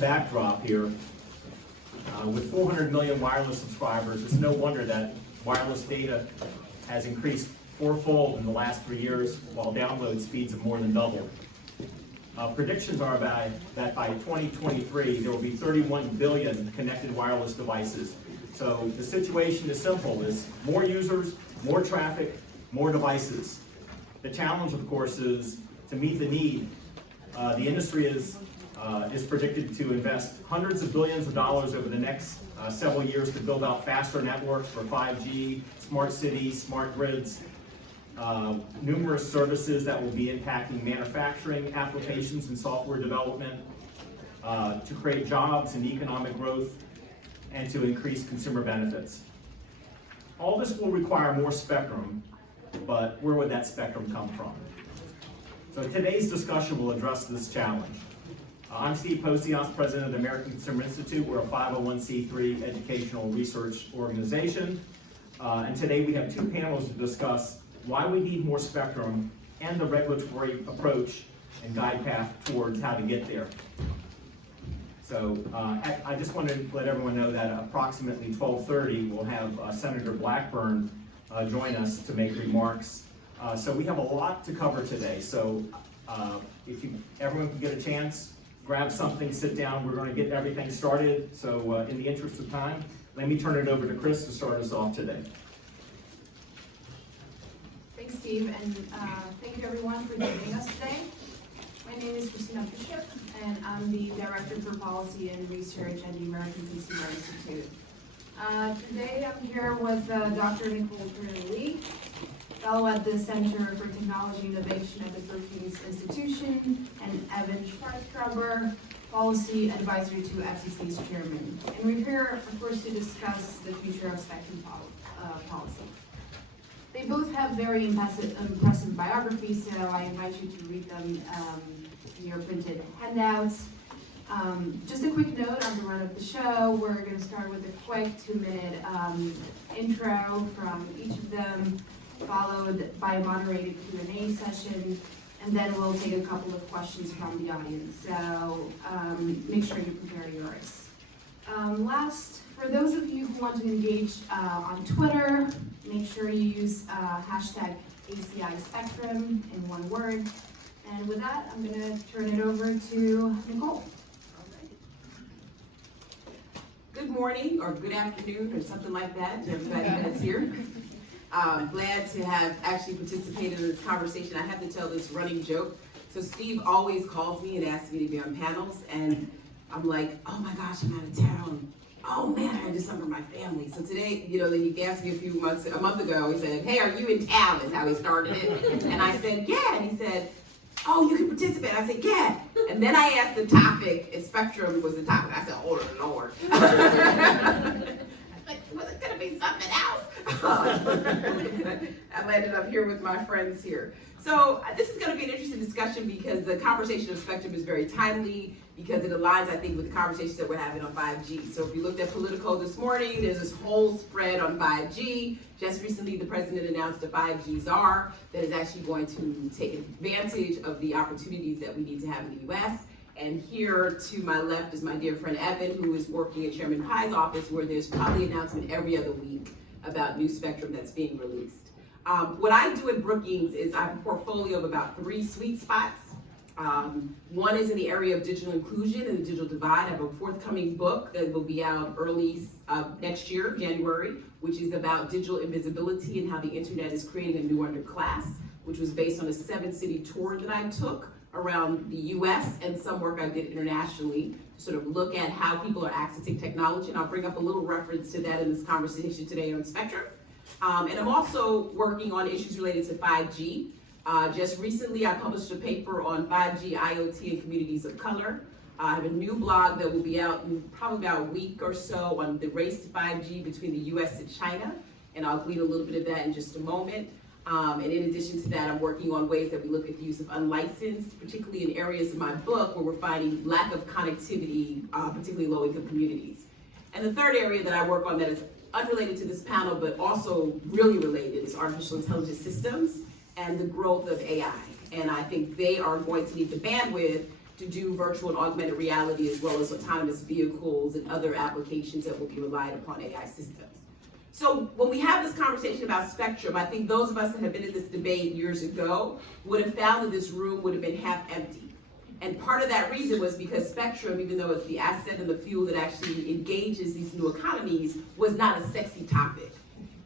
backdrop here, with 400 million wireless subscribers, it's no wonder that wireless data has increased fourfold in the last 3 years, while download speeds have more than doubled. Predictions are that by 2023, there will be 31 billion connected wireless devices. So the situation is simple: is more users, more traffic, more devices. The challenge, of course, is to meet the need. The industry is predicted to invest hundreds of billions of dollars over the next several years to build out faster networks for 5G, smart cities, smart grids, numerous services that will be impacting manufacturing, applications, and software development, to create jobs and economic growth, and to increase consumer benefits. All this will require more spectrum, but where would that spectrum come from? So today's discussion will address this challenge. I'm Steve Posios, president of the American Consumer Institute. We're a 501c3 educational research organization. And today we have two panels to discuss why we need more spectrum and the regulatory approach and guide path towards how to get there. So I just want to let everyone know that approximately 12:30 we'll have Senator Blackburn join us to make remarks. So we have a lot to cover today. So if everyone can get a chance, grab something, sit down. We're going to get everything started. So in the interest of time, let me turn it over to Chris to start us off today. Thanks, Steve, and thank you everyone for joining us today. My name is Christina Bishop, and I'm the Director for Policy and Research at the American Consumer Institute. Today I'm here with Dr. Nicole Turner-Lee, fellow at the Center for Technology Innovation at the Brookings Institution, and Evan Schwarzgraber, Policy Advisor to FCC's Chairman. And we're here, of course, to discuss the future of spectrum policy. They both have very impressive biographies, so I invite you to read them in your printed handouts. Just a quick note on the run of the show. We're going to start with a quick 2-minute intro from each of them, followed by a moderated Q&A session, and then we'll take a couple of questions from the audience. So make sure you prepare yours. Last, for those of you who want to engage on Twitter, make sure you use hashtag ACI Spectrum in one word. And with that, I'm going to turn it over to Nicole. Good morning, or good afternoon, or something like that to everybody that's here. Glad to have actually participated in this conversation. I have to tell this running joke. So Steve always calls me and asks me to be on panels, and I'm like, oh my gosh, I'm out of town. Oh man, I had to do something for my family. So today, he asked me a month ago, he said, hey, are you in town, is how he started it. And I said, yeah, and he said, oh, you can participate. I said, yeah. And then I asked the topic, and spectrum was the topic. I said, oh Lord. Like, was it gonna be something else? I landed up here with my friends here. So this is gonna be an interesting discussion because the conversation of spectrum is very timely, because it aligns, I think, with the conversations that we're having on 5G. So if you looked at Politico this morning, there's this whole spread on 5G. Just recently, the president announced a 5G czar that is actually going to take advantage of the opportunities that we need to have in the US. And here to my left is my dear friend Evan, who is working at Chairman Pai's office, where there's probably an announcement every other week about new spectrum that's being released. What I do at Brookings is I have a portfolio of about 3 sweet spots. One is in the area of digital inclusion and the digital divide. I have a forthcoming book that will be out early next year, January, which is about digital invisibility and how the internet is creating a new underclass, which was based on a 7-city tour that I took around the US and some work I did internationally to sort of look at how people are accessing technology. And I'll bring up a little reference to that in this conversation today on spectrum. And I'm also working on issues related to 5G. Just recently, I published a paper on 5G, IoT, and communities of color. I have a new blog that will be out in probably about a week or so on the race to 5G between the US and China, and I'll glean a little bit of that in just a moment. And in addition to that, I'm working on ways that we look at the use of unlicensed, particularly in areas of my book where we're finding lack of connectivity, particularly low-income communities. And the third area that I work on that is unrelated to this panel, but also really related, is artificial intelligence systems and the growth of AI. And I think they are going to need the bandwidth to do virtual and augmented reality as well as autonomous vehicles and other applications that will be relied upon AI systems. So when we have this conversation about spectrum, I think those of us that have been in this debate years ago would have found that this room would have been half empty. And part of that reason was because spectrum, even though it's the asset and the fuel that actually engages these new economies, was not a sexy topic.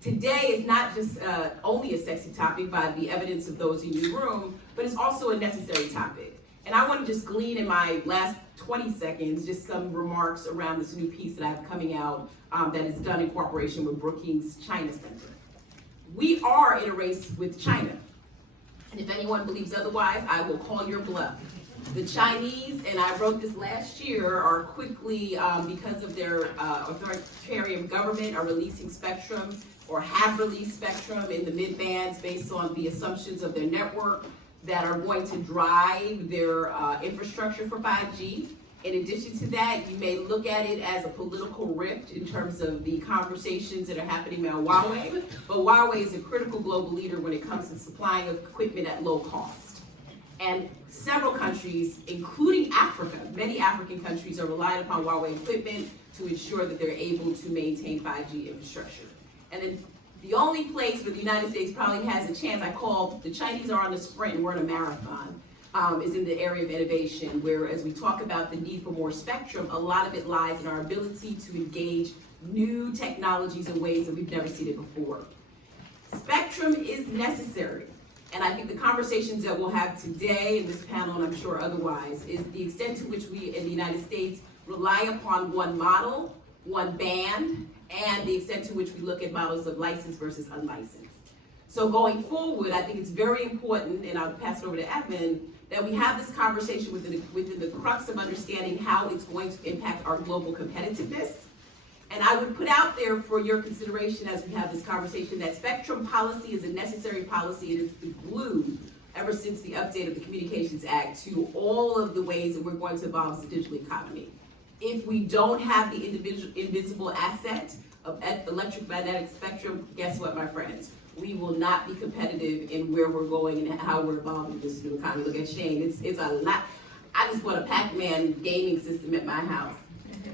Today, it's not just only a sexy topic by the evidence of those in your room, but it's also a necessary topic. And I want to just glean in my last 20 seconds just some remarks around this new piece that I have coming out that is done in cooperation with Brookings China Center. We are in a race with China. And if anyone believes otherwise, I will call your bluff. The Chinese, and I wrote this last year, are quickly, because of their authoritarian government, are releasing spectrum or have released spectrum in the mid-bands based on the assumptions of their network that are going to drive their infrastructure for 5G. In addition to that, you may look at it as a political rift in terms of the conversations that are happening around Huawei, but Huawei is a critical global leader when it comes to supplying of equipment at low cost. And several countries, including Africa, many African countries are relying upon Huawei equipment to ensure that they're able to maintain 5G infrastructure. And then the only place where the United States probably has a chance, I call the Chinese are on a sprint and we're in a marathon, is in the area of innovation, where as we talk about the need for more spectrum, a lot of it lies in our ability to engage new technologies in ways that we've never seen it before. Spectrum is necessary. And I think the conversations that we'll have today in this panel, and I'm sure otherwise, is the extent to which we in the United States rely upon one model, one band, and the extent to which we look at models of licensed versus unlicensed. So going forward, I think it's very important, and I'll pass it over to Evan, that we have this conversation within the crux of understanding how it's going to impact our global competitiveness. And I would put out there for your consideration as we have this conversation that spectrum policy is a necessary policy. It is the glue ever since the update of the Communications Act to all of the ways that we're going to evolve the digital economy. If we don't have the invisible asset of electromagnetic spectrum, guess what, my friends? We will not be competitive in where we're going and how we're evolving this new economy. Look at Shane, it's a lot. I just bought a Pac-Man gaming system at my house.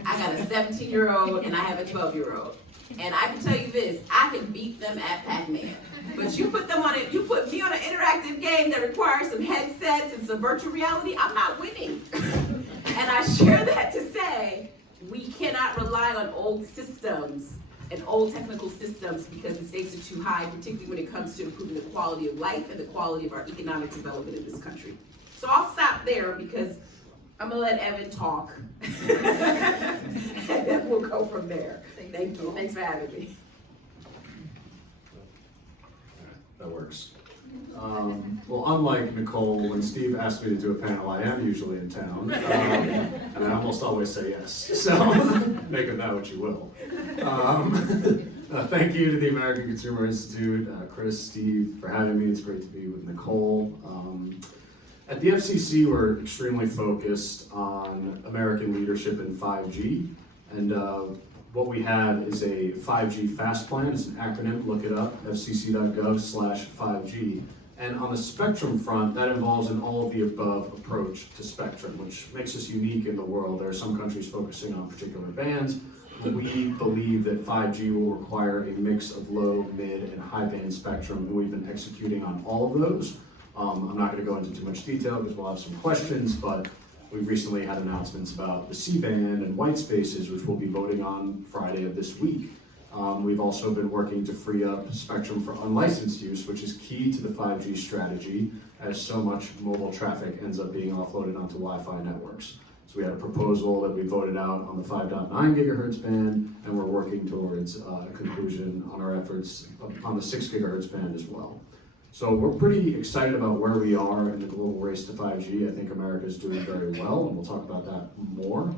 I got a 17-year-old and I have a 12-year-old. And I can tell you this, I can beat them at Pac-Man. But you put me on an interactive game that requires some headsets and some virtual reality, I'm not winning. And I share that to say, we cannot rely on old systems and old technical systems because the stakes are too high, particularly when it comes to improving the quality of life and the quality of our economic development in this country. So I'll stop there because I'm gonna let Evan talk. And then we'll go from there. Thank you. Thanks for having me. That works. Well, unlike Nicole, when Steve asked me to do a panel, I am usually in town, and I almost always say yes. So make of that what you will. Thank you to the American Consumer Institute, Chris, Steve, for having me. It's great to be with Nicole. At the FCC, we're extremely focused on American leadership in 5G, and what we have is a 5G fast plan. It's an acronym, look it up, fcc.gov/5G. And on the spectrum front, that involves an all-of-the-above approach to spectrum, which makes us unique in the world. There are some countries focusing on particular bands. We believe that 5G will require a mix of low, mid, and high-band spectrum, and we've been executing on all of those. I'm not going to go into too much detail because we'll have some questions, but we recently had announcements about the C-band and white spaces, which we'll be voting on Friday of this week. We've also been working to free up spectrum for unlicensed use, which is key to the 5G strategy, as so much mobile traffic ends up being offloaded onto Wi-Fi networks. So we had a proposal that we voted out on the 5.9 gigahertz band, and we're working towards a conclusion on our efforts on the 6 gigahertz band as well. So we're pretty excited about where we are in the global race to 5G. I think America is doing very well, and we'll talk about that more.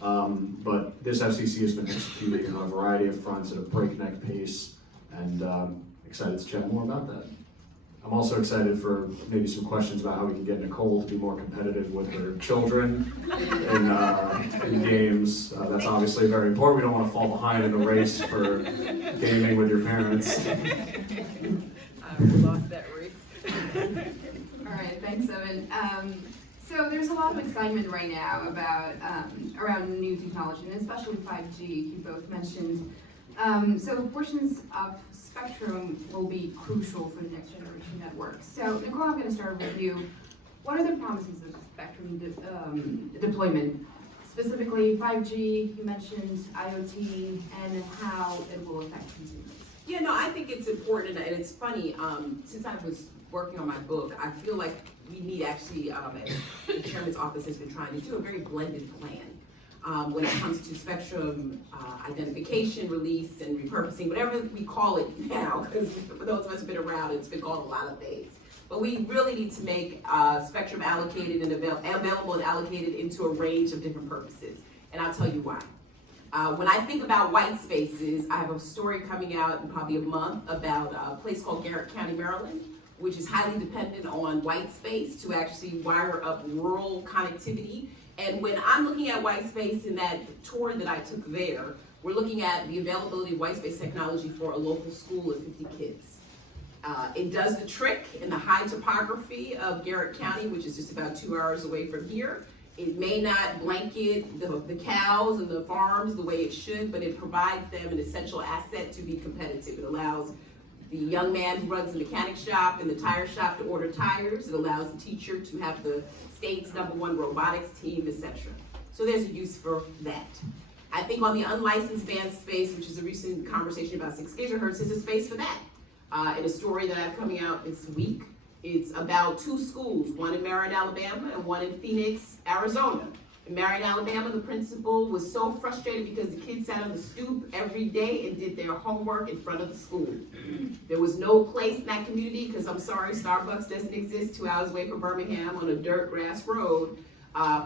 But this FCC has been executing on a variety of fronts at a breakneck pace, and excited to chat more about that. I'm also excited for maybe some questions about how we can get Nicole to be more competitive with her children in games. That's obviously very important. We don't want to fall behind in the race for gaming with your parents. We lost that race. All right, thanks, Evan. So there's a lot of excitement right now about around new technology, and especially 5G, you both mentioned. So portions of spectrum will be crucial for the next generation network. So Nicole, I'm going to start with you. What are the promises of spectrum deployment? Specifically 5G, you mentioned IoT, and how it will affect consumers. Yeah, no, I think it's important, and it's funny, since I was working on my book, I feel like we need actually, as the chairman's office has been trying to do, a very blended plan when it comes to spectrum identification, release, and repurposing, whatever we call it now, because for those of us who've been around, it's been called a lot of things. But we really need to make spectrum allocated and available and allocated into a range of different purposes, and I'll tell you why. When I think about white spaces, I have a story coming out in probably a month about a place called Garrett County, Maryland, which is highly dependent on white space to actually wire up rural connectivity. And when I'm looking at white space in that tour that I took there, we're looking at the availability of white space technology for a local school of 50 kids. It does the trick in the high topography of Garrett County, which is just about 2 hours away from here. It may not blanket the cows and the farms the way it should, but it provides them an essential asset to be competitive. It allows the young man who runs the mechanic shop and the tire shop to order tires. It allows the teacher to have the state's #1 robotics team, etc. So there's a use for that. I think on the unlicensed band space, which is a recent conversation about 6 gigahertz, there's a space for that. In a story that I have coming out this week, it's about 2 schools, one in Marion, Alabama, and one in Phoenix, Arizona. In Marion, Alabama, the principal was so frustrated because the kids sat on the stoop every day and did their homework in front of the school. There was no place in that community, because I'm sorry, Starbucks doesn't exist 2 hours away from Birmingham on a dirt grass road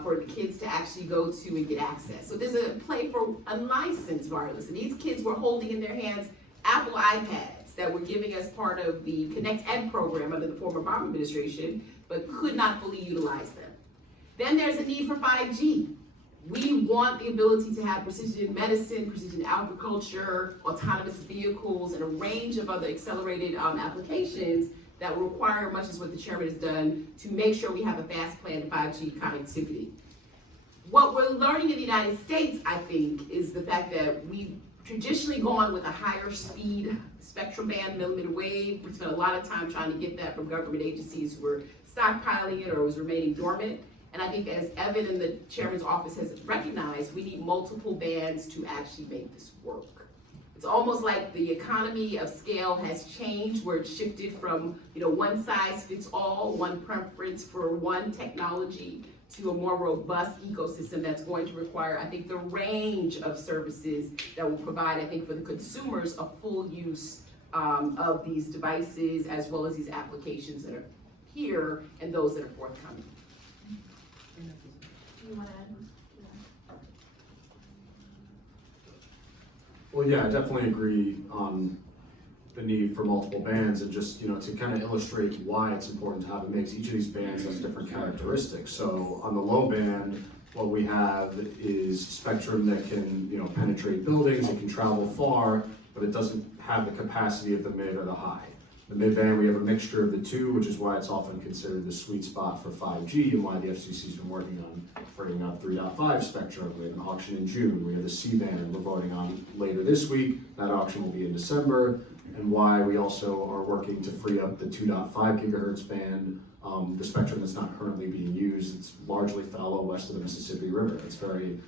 for the kids to actually go to and get access. So there's a play for unlicensed wireless, and these kids were holding in their hands Apple iPads that were giving us part of the Connect Ed program under the former Obama administration, but could not fully utilize them. Then there's a need for 5G. We want the ability to have precision medicine, precision agriculture, autonomous vehicles, and a range of other accelerated applications that will require much as what the chairman has done to make sure we have a fast plan to 5G connectivity. What we're learning in the United States, I think, is the fact that we've traditionally gone with a higher speed spectrum band, millimeter wave. We spent a lot of time trying to get that from government agencies who were stockpiling it or was remaining dormant. And I think, as Evan and the chairman's office has recognized, we need multiple bands to actually make this work. It's almost like the economy of scale has changed, where it's shifted from, one size fits all, one preference for one technology, to a more robust ecosystem that's going to require, I think, the range of services that will provide, I think, for the consumers, a full use of these devices, as well as these applications that are here and those that are forthcoming. Do you want to add? Well, yeah, I definitely agree on the need for multiple bands, and just, to kind of illustrate why it's important to have a mix. Each of these bands has different characteristics. So on the low band, what we have is spectrum that can, penetrate buildings, it can travel far, but it doesn't have the capacity of the mid or the high. The mid band, we have a mixture of the two, which is why it's often considered the sweet spot for 5G, and why the FCC's been working on bringing up 3.5 spectrum. We have an auction in June. We have the C band we're voting on later this week. That auction will be in December. And why we also are working to free up the 2.5 gigahertz band, the spectrum that's not currently being used. It's largely fallow west of the Mississippi River. It's very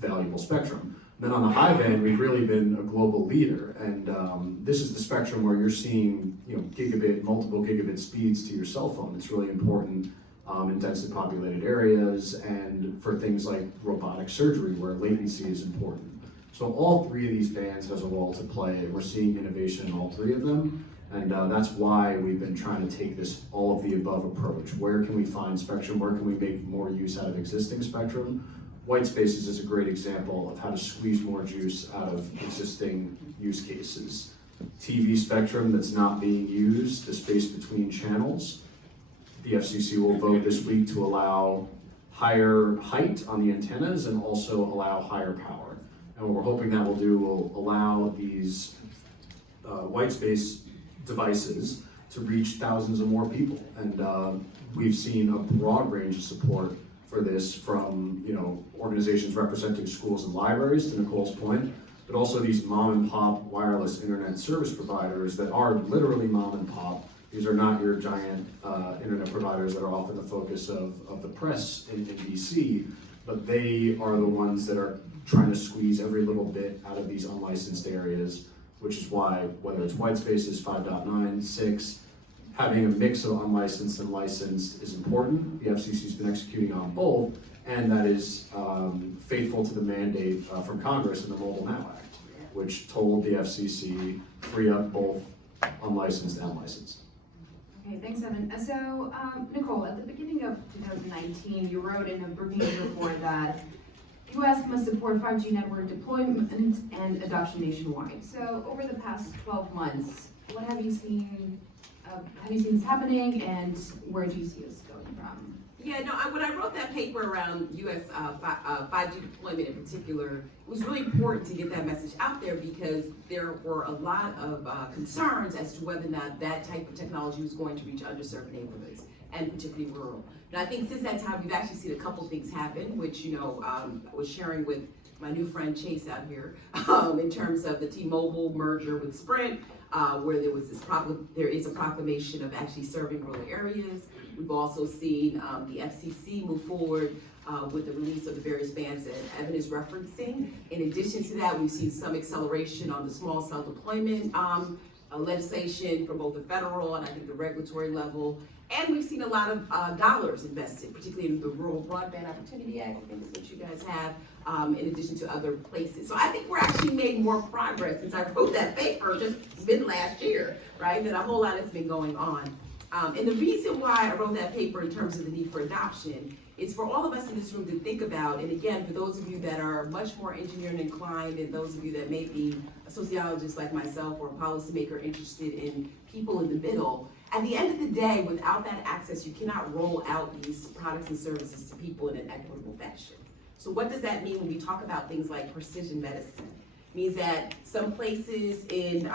valuable spectrum. Then on the high band, we've really been a global leader, and this is the spectrum where you're seeing, gigabit, multiple gigabit speeds to your cell phone. It's really important in densely populated areas, and for things like robotic surgery, where latency is important. So all 3 of these bands has a role to play. We're seeing innovation in all 3 of them, and that's why we've been trying to take this all of the above approach. Where can we find spectrum? Where can we make more use out of existing spectrum? White spaces is a great example of how to squeeze more juice out of existing use cases. TV spectrum that's not being used, the space between channels. The FCC will vote this week to allow higher height on the antennas and also allow higher power. And what we're hoping that will allow these white space devices to reach thousands of more people. And we've seen a broad range of support for this from, organizations representing schools and libraries, to Nicole's point, but also these mom and pop wireless internet service providers that are literally mom and pop. These are not your giant internet providers that are often the focus of the press in DC, but they are the ones that are trying to squeeze every little bit out of these unlicensed areas, which is why, whether it's white spaces, 5.9, 6, having a mix of unlicensed and licensed is important. The FCC's been executing on both, and that is faithful to the mandate from Congress in the Mobile Now Act, which told the FCC free up both unlicensed and licensed. Okay, thanks, Evan. So, Nicole, at the beginning of 2019, you wrote in a Brookings report that U.S. must support 5G network deployment and adoption nationwide. So, over the past 12 months, what have you seen? Have you seen this happening, and where do you see us going from? Yeah, no, when I wrote that paper around U.S. 5G deployment in particular, it was really important to get that message out there because there were a lot of concerns as to whether or not that type of technology was going to reach underserved neighborhoods, and particularly rural. And I think since that time, we've actually seen a couple things happen, which, I was sharing with my new friend Chase out here, in terms of the T-Mobile merger with Sprint, where there is a proclamation of actually serving rural areas. We've also seen the FCC move forward with the release of the various bands that Evan is referencing. In addition to that, we've seen some acceleration on the small cell deployment legislation from both the federal and I think the regulatory level. And we've seen a lot of dollars invested, particularly in the Rural Broadband Opportunity Act, I think is what you guys have, in addition to other places. So I think we're actually made more progress since I wrote that paper, just been last year, right? That a whole lot has been going on. And the reason why I wrote that paper in terms of the need for adoption is for all of us in this room to think about, and again, for those of you that are much more engineering inclined and those of you that may be a sociologist like myself or a policymaker interested in people in the middle, at the end of the day, without that access, you cannot roll out these products and services to people in an equitable fashion. So what does that mean when we talk about things like precision medicine? It means that some places in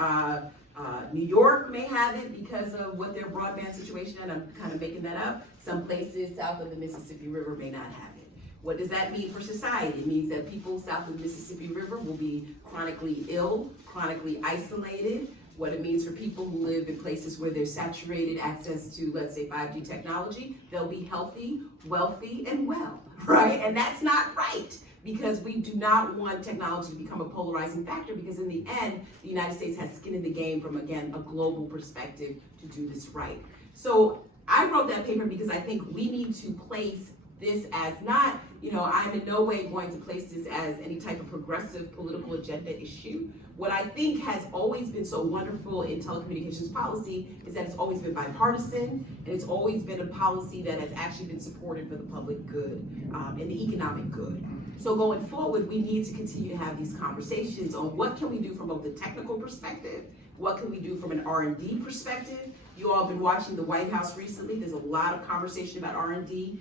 New York may have it because of what their broadband situation, and I'm kind of making that up. Some places south of the Mississippi River may not have it. What does that mean for society? It means that people south of the Mississippi River will be chronically ill, chronically isolated. What it means for people who live in places where there's saturated access to, let's say, 5G technology, they'll be healthy, wealthy, and well, right? And that's not right, because we do not want technology to become a polarizing factor, because in the end, the United States has skin in the game from, again, a global perspective to do this right. So I wrote that paper because I think we need to place this as not, I'm in no way going to place this as any type of progressive political agenda issue. What I think has always been so wonderful in telecommunications policy is that it's always been bipartisan, and it's always been a policy that has actually been supported for the public good and the economic good. So going forward, we need to continue to have these conversations on what can we do from both the technical perspective, what can we do from an R&D perspective. You all have been watching the White House recently. There's a lot of conversation about R&D.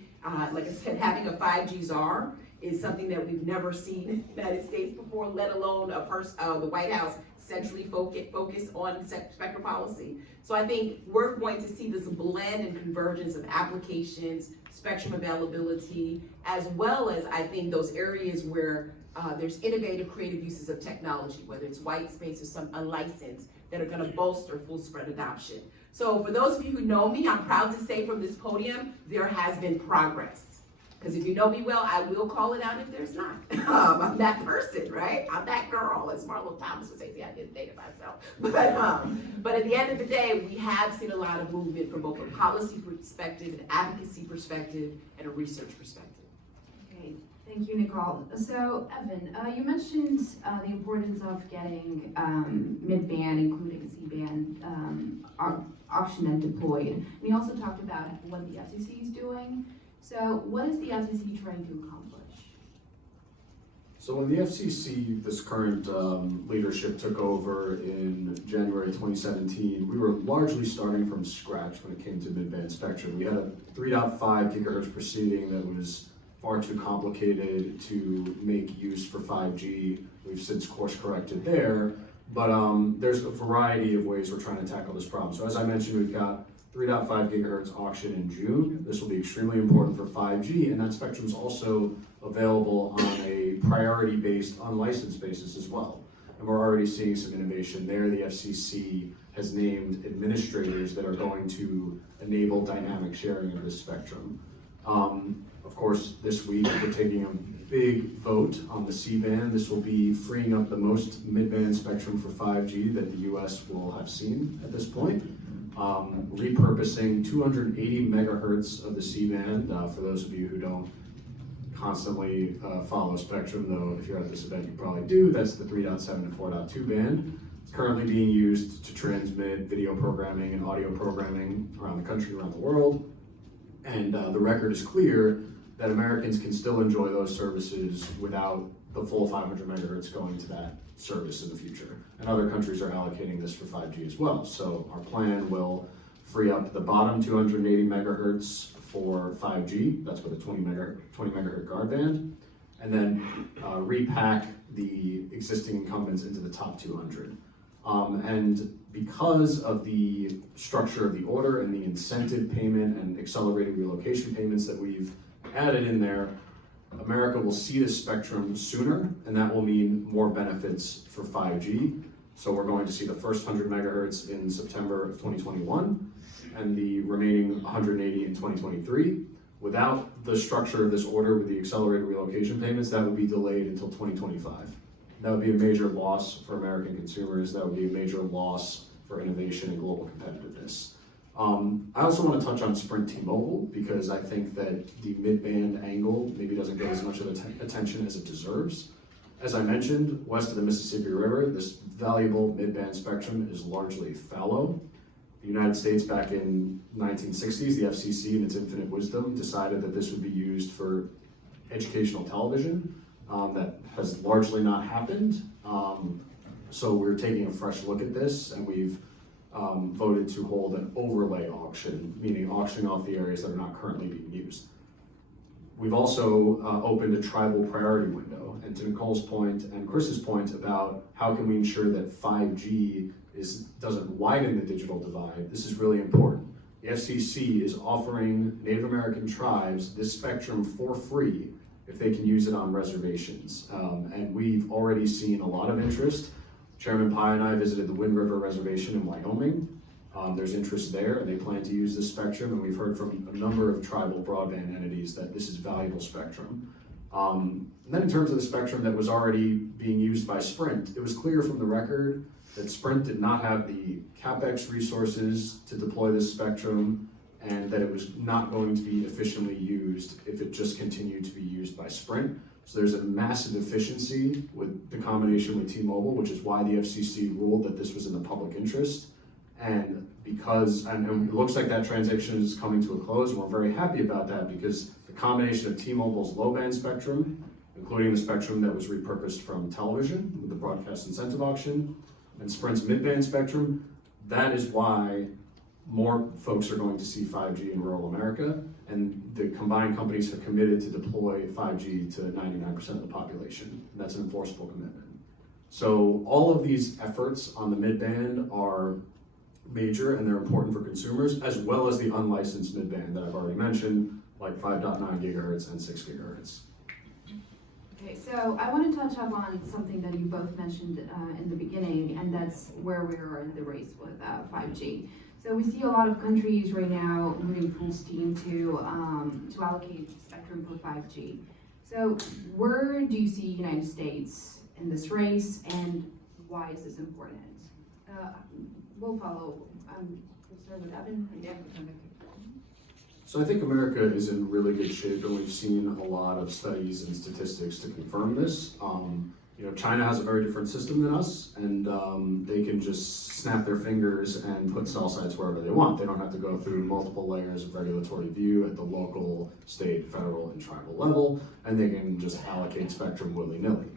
Like I said, having a 5G czar is something that we've never seen in the United States before, let alone the White House centrally focused on spectrum policy. So I think we're going to see this blend and convergence of applications, spectrum availability, as well as I think those areas where there's innovative, creative uses of technology, whether it's white space or some unlicensed, that are going to bolster full spread adoption. So for those of you who know me, I'm proud to say from this podium, there has been progress. Because if you know me well, I will call it out if there's not. I'm that person, right? I'm that girl, as Marlo Thomas would say. See, I didn't date it myself. But at the end of the day, we have seen a lot of movement from both a policy perspective, an advocacy perspective, and a research perspective. Okay, thank you, Nicole. So, Evan, you mentioned the importance of getting mid-band, including C-band, auctioned and deployed. And you also talked about what the FCC is doing. So what is the FCC trying to accomplish? So when the FCC, this current leadership, took over in January 2017, we were largely starting from scratch when it came to mid-band spectrum. We had a 3.5 gigahertz proceeding that was far too complicated to make use for 5G. We've since course corrected there, But there's a variety of ways we're trying to tackle this problem. So as I mentioned, we've got 3.5 gigahertz auction in June. This will be extremely important for 5G, and that spectrum is also available on a priority-based, unlicensed basis as well. And we're already seeing some innovation there. The FCC has named administrators that are going to enable dynamic sharing of this spectrum. Of course, this week we're taking a big vote on the C-band. This will be freeing up the most mid-band spectrum for 5G that the US will have seen at this point. Repurposing 280 megahertz of the C-band. For those of you who don't constantly follow spectrum, though if you're at this event you probably do, that's the 3.7 to 4.2 band. It's currently being used to transmit video programming and audio programming around the country, around the world. And the record is clear that Americans can still enjoy those services without the full 500 megahertz going to that service in the future. And other countries are allocating this for 5G as well. So our plan will free up the bottom 280 megahertz for 5G, that's with a 20 megahertz guard band, and then repack the existing incumbents into the top 200. And because of the structure of the order and the incentive payment and accelerated relocation payments that we've added in there, America will see this spectrum sooner, and that will mean more benefits for 5G. So we're going to see the first 100 megahertz in September of 2021, and the remaining 180 in 2023. Without the structure of this order with the accelerated relocation payments, that would be delayed until 2025. That would be a major loss for American consumers. That would be a major loss for innovation and global competitiveness. I also want to touch on Sprint T-Mobile because I think that the mid-band angle maybe doesn't get as much of attention as it deserves. As I mentioned, west of the Mississippi River, this valuable mid-band spectrum is largely fallow. The United States back in 1960s, the FCC in its infinite wisdom decided that this would be used for educational television. That has largely not happened. So we're taking a fresh look at this, and we've voted to hold an overlay auction, meaning auctioning off the areas that are not currently being used. We've also opened a tribal priority window, and to Nicole's point and Chris's point about how can we ensure that 5G doesn't widen the digital divide, this is really important. The FCC is offering Native American tribes this spectrum for free if they can use it on reservations. And we've already seen a lot of interest. Chairman Pai and I visited the Wind River Reservation in Wyoming. There's interest there, and they plan to use this spectrum, and we've heard from a number of tribal broadband entities that this is valuable spectrum. And then in terms of the spectrum that was already being used by Sprint, it was clear from the record that Sprint did not have the CapEx resources to deploy this spectrum, and that it was not going to be efficiently used if it just continued to be used by Sprint. So there's a massive efficiency with the combination with T-Mobile, which is why the FCC ruled that this was in the public interest. And it looks like that transaction is coming to a close, and we're very happy about that because the combination of T-Mobile's low-band spectrum, including the spectrum that was repurposed from television with the broadcast incentive auction, and Sprint's mid-band spectrum, that is why more folks are going to see 5G in rural America, and the combined companies have committed to deploy 5G to 99% of the population. That's an enforceable commitment. So all of these efforts on the mid-band are major, and they're important for consumers, as well as the unlicensed mid-band that I've already mentioned, like 5.9 gigahertz and 6 gigahertz. Okay, so I want to touch up on something that you both mentioned in the beginning, and that's where we are in the race with 5G. So we see a lot of countries right now moving full steam to allocate spectrum for 5G. So where do you see United States in this race, and why is this important? We'll follow. We'll start with Evan. Yeah. So I think America is in really good shape, and we've seen a lot of studies and statistics to confirm this. China has a very different system than us, and they can just snap their fingers and put cell sites wherever they want. They don't have to go through multiple layers of regulatory review at the local, state, federal, and tribal level, and they can just allocate spectrum willy-nilly.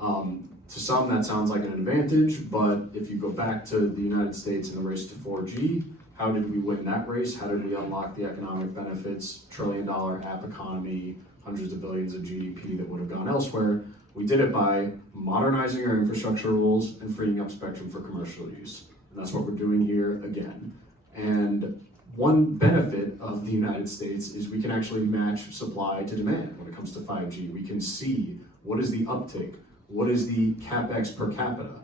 To some, that sounds like an advantage, but if you go back to the United States in the race to 4G, how did we win that race? How did we unlock the economic benefits, $1 trillion app economy, hundreds of billions of GDP that would have gone elsewhere? We did it by modernizing our infrastructure rules and freeing up spectrum for commercial use. And that's what we're doing here again. And one benefit of the United States is we can actually match supply to demand when it comes to 5G. We can see what is the uptake, what is the CapEx per capita.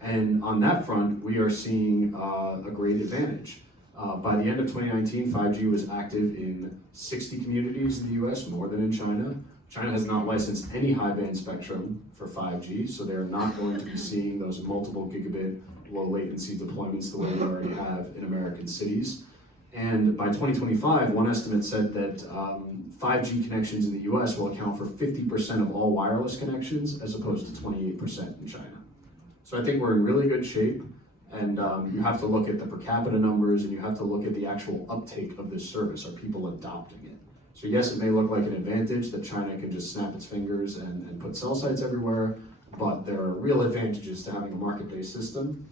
And on that front, we are seeing a great advantage. By the end of 2019, 5G was active in 60 communities in the US, more than in China. China has not licensed any high-band spectrum for 5G, so they're not going to be seeing those multiple gigabit low latency deployments the way we already have in American cities. And by 2025, one estimate said that 5G connections in the US will account for 50% of all wireless connections, as opposed to 28% in China. So I think we're in really good shape, and you have to look at the per capita numbers, and you have to look at the actual uptake of this service. Are people adopting it? So yes, it may look like an advantage that China can just snap its fingers and put cell sites everywhere, but there are real advantages to having a market-based system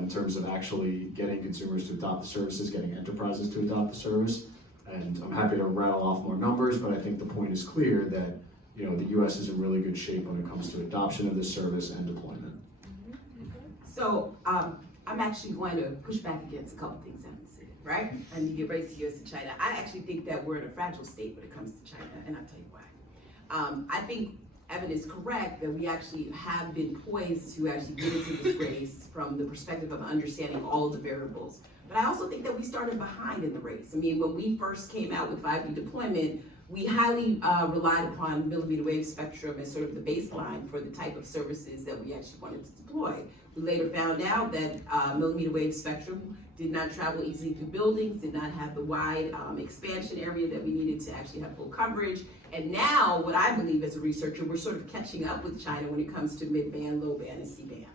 in terms of actually getting consumers to adopt the services, getting enterprises to adopt the service. And I'm happy to rattle off more numbers, but I think the point is clear that the US is in really good shape when it comes to adoption of this service and deployment. So I'm actually going to push back against a couple things Evan said, right? And you get raised to US and China. I actually think that we're in a fragile state when it comes to China, and I'll tell you why. I think Evan is correct that we actually have been poised to actually get into this race from the perspective of understanding all of the variables. But I also think that we started behind in the race. I mean, when we first came out with 5G deployment, we highly relied upon millimeter wave spectrum as sort of the baseline for the type of services that we actually wanted to deploy. We later found out that millimeter wave spectrum did not travel easily through buildings, did not have the wide expansion area that we needed to actually have full coverage. And now, what I believe as a researcher, we're sort of catching up with China when it comes to mid-band, low-band, and C-band.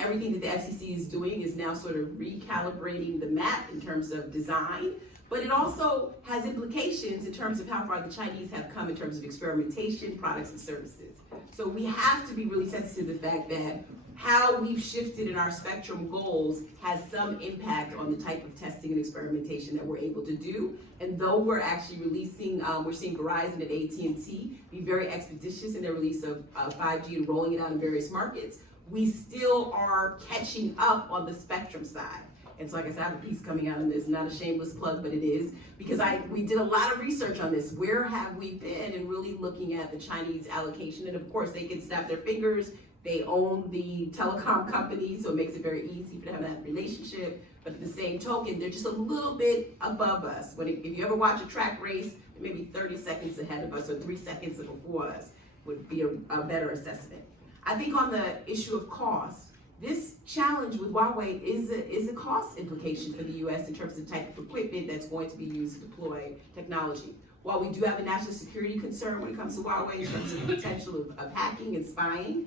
Everything that the FCC is doing is now sort of recalibrating the map in terms of design, but it also has implications in terms of how far the Chinese have come in terms of experimentation, products, and services. So we have to be really sensitive to the fact that how we've shifted in our spectrum goals has some impact on the type of testing and experimentation that we're able to do. And though we're actually releasing, we're seeing Verizon and AT&T be very expeditious in their release of 5G and rolling it out in various markets, we still are catching up on the spectrum side. And so like I said, I have a piece coming out on this, not a shameless plug, but it is, because we did a lot of research on this. Where have we been in really looking at the Chinese allocation? And of course, they can snap their fingers. They own the telecom company, so it makes it very easy for them to have that relationship. But at the same token, they're just a little bit above us. If you ever watch a track race, maybe 30 seconds ahead of us or 3 seconds before us would be a better assessment. I think on the issue of cost, this challenge with Huawei is a cost implication for the US in terms of the type of equipment that's going to be used to deploy technology. While we do have a national security concern when it comes to Huawei in terms of the potential of hacking and spying,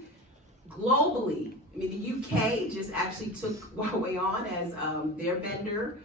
globally, I mean, the UK just actually took Huawei on as their vendor.